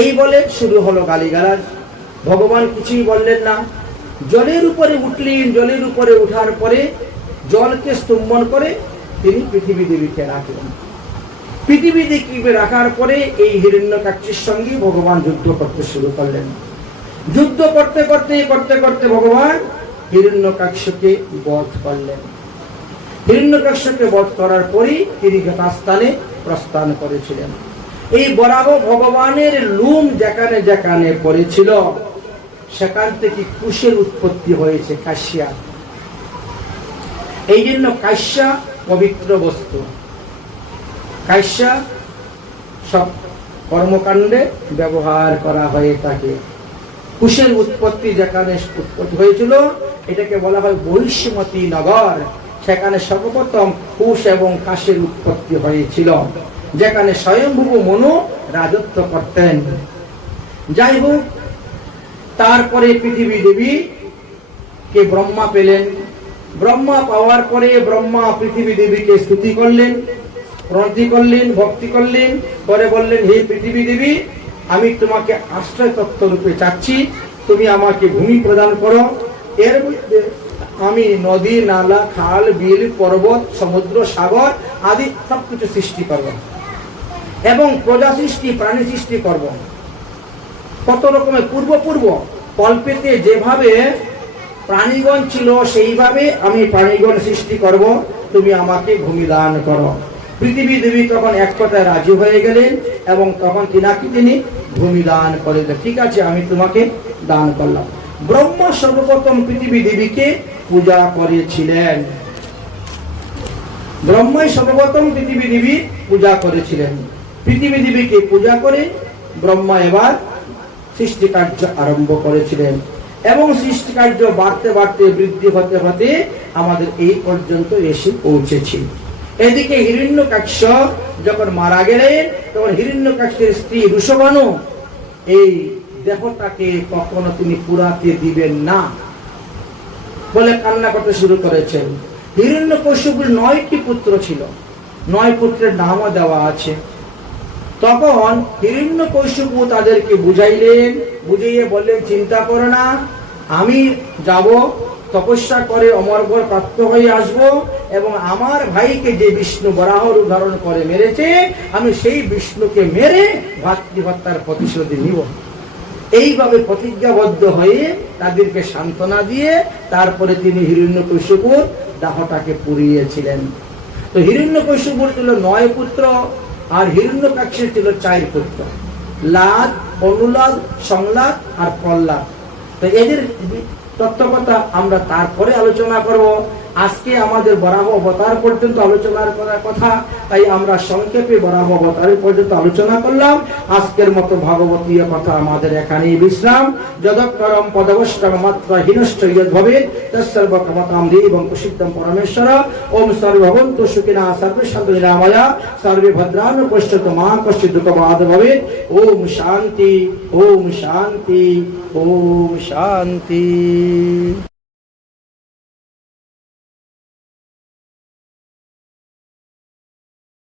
এই বলে শুরু হলো গালিগালাজ। ভগবান কিছুই বললেন না। জলের উপরে উঠলেন, জলের উপরে উঠার পরে জলকে স্তম্ভন করে তিনি পৃথিবী দেবীকে রাখলেন। পৃথিবী দেবীকে রাখার পরে এই হিরণ্যকাক্ষের সঙ্গে ভগবান যুদ্ধ করতে শুরু করলেন। যুদ্ধ করতে করতে করতে করতে ভগবান হিরণ্যকাক্ষকে বধ করলেন। হিরণ্যকাক্ষকে বধ করার পরই তিনি যথাস্থানে প্রস্থান করেছিলেন। এই বরাহ ভগবানের লুম যেখানে যেখানে পড়েছিল সেখান থেকে কুশের উৎপত্তি হয়েছে, কাশ্যা। এই জন্য কাশ্যা পবিত্র বস্তু। কাশ্যা সব কর্মকাণ্ডে ব্যবহার করা হয়ে থাকে। কুশের উৎপত্তি যেখানে উৎপত্তি হয়েছিল এটাকে বলা হয় বহিষ্মতী নগর। সেখানে সর্বপ্রথম কুশ এবং কাশের উৎপত্তি হয়েছিল, যেখানে স্বয়ংভূ মনু রাজত্ব করতেন। যাই হোক, তারপরে পৃথিবী দেবী কে ব্রহ্মা পেলেন। ব্রহ্মা পাওয়ার পরে ব্রহ্মা পৃথিবী দেবীকে স্তুতি করলেন, প্রণতি করলেন, ভক্তি করলেন। পরে বললেন, হে পৃথিবী দেবী, আমি তোমাকে আশ্রয় তত্ত্ব রূপে চাচ্ছি, তুমি আমাকে ভূমি প্রদান করো। এর মধ্যে আমি নদী, নালা, খাল, বিল, পর্বত, সমুদ্র, সাগর আদি সবকিছু সৃষ্টি করব এবং প্রজা সৃষ্টি, প্রাণী সৃষ্টি করব। কত রকমের পূর্ব কল্পেতে যেভাবে প্রাণীগণ ছিল সেইভাবে আমি প্রাণীগণ সৃষ্টি করব, তুমি আমাকে ভূমি দান করো। পৃথিবী দেবী তখন এক কথায় রাজি হয়ে গেলেন এবং তখন তিনি ভূমি দান করলেন। ঠিক আছে, আমি তোমাকে দান করলাম। ব্রহ্মা সর্বপ্রথম পৃথিবী দেবীকে পূজা করেছিলেন। ব্রহ্মাই সর্বপ্রথম পৃথিবী দেবী পূজা করেছিলেন। পৃথিবী দেবীকে পূজা করে ব্রহ্মা এবার সৃষ্টি কার্য আরম্ভ করেছিলেন এবং সৃষ্টি কার্য বাড়তে বাড়তে বৃদ্ধি হতে হতে আমাদের এই পর্যন্ত এসে পৌঁছেছি। এদিকে হিরণ্যকাক্ষ যখন মারা গেলেন তখন হিরণ্যকাক্ষের স্ত্রী ঋষভানু এই দেহটাকে কখনো তিনি পুরাতে দিবেন না বলে কান্না করতে শুরু করেছেন। হিরণ্যকশিপুর 9টি পুত্র ছিল, 9 পুত্রের নামও দেওয়া আছে। তখন হিরণ্যকশিপু তাদেরকে বুঝাইলেন, বুঝিয়ে বললেন, চিন্তা করো না, আমি যাব, তপস্যা করে অমরগর প্রাপ্ত হয়ে আসব এবং আমার ভাইকে যে বিষ্ণু বরাহ রূপ ধারণ করে মেরেছে, আমি সেই বিষ্ণুকে মেরে ভাতৃহত্যার প্রতিশোধ নিব। এইভাবে প্রতিজ্ঞাবদ্ধ হয়ে তাদেরকে সান্ত্বনা দিয়ে তারপরে তিনি হিরণ্যকশিপুর দাহটাকে পুড়িয়েছিলেন। তো হিরণ্যকশিপুর ছিল 9 পুত্র আর হিরণ্যকাক্ষের ছিল 4 পুত্র, লাদ, অনুলাদ, সংলাদ আর প্রহ্লাদ। তো এদের তত্ত্বকথা আমরা তারপরে আলোচনা করব। আজকে আমাদের বরাহ অবতার পর্যন্ত আলোচনার করার কথা, তাই আমরা সংক্ষেপে বরাহ অবতারের পর্যন্ত আলোচনা করলাম। আজকের মতো ভাগবতীয় কথা আমাদের এখানেই বিশ্রাম। যদক্ষরম পদবষ্টম মাত্রা হীনশ্চ যদ্ভবেৎ তৎসর্বক্ষমতাং দেবং প্রসিদ্ধং পরমেশ্বর। ওম সর্বভবন্তু সুখিনঃ সর্বে সন্তু নিরাময়া সর্বে ভদ্রাণি পশ্যন্তু মা কশ্চিৎ দুঃখভাগ ভবেৎ। ওম শান্তি, ওম শান্তি, ওম শান্তি।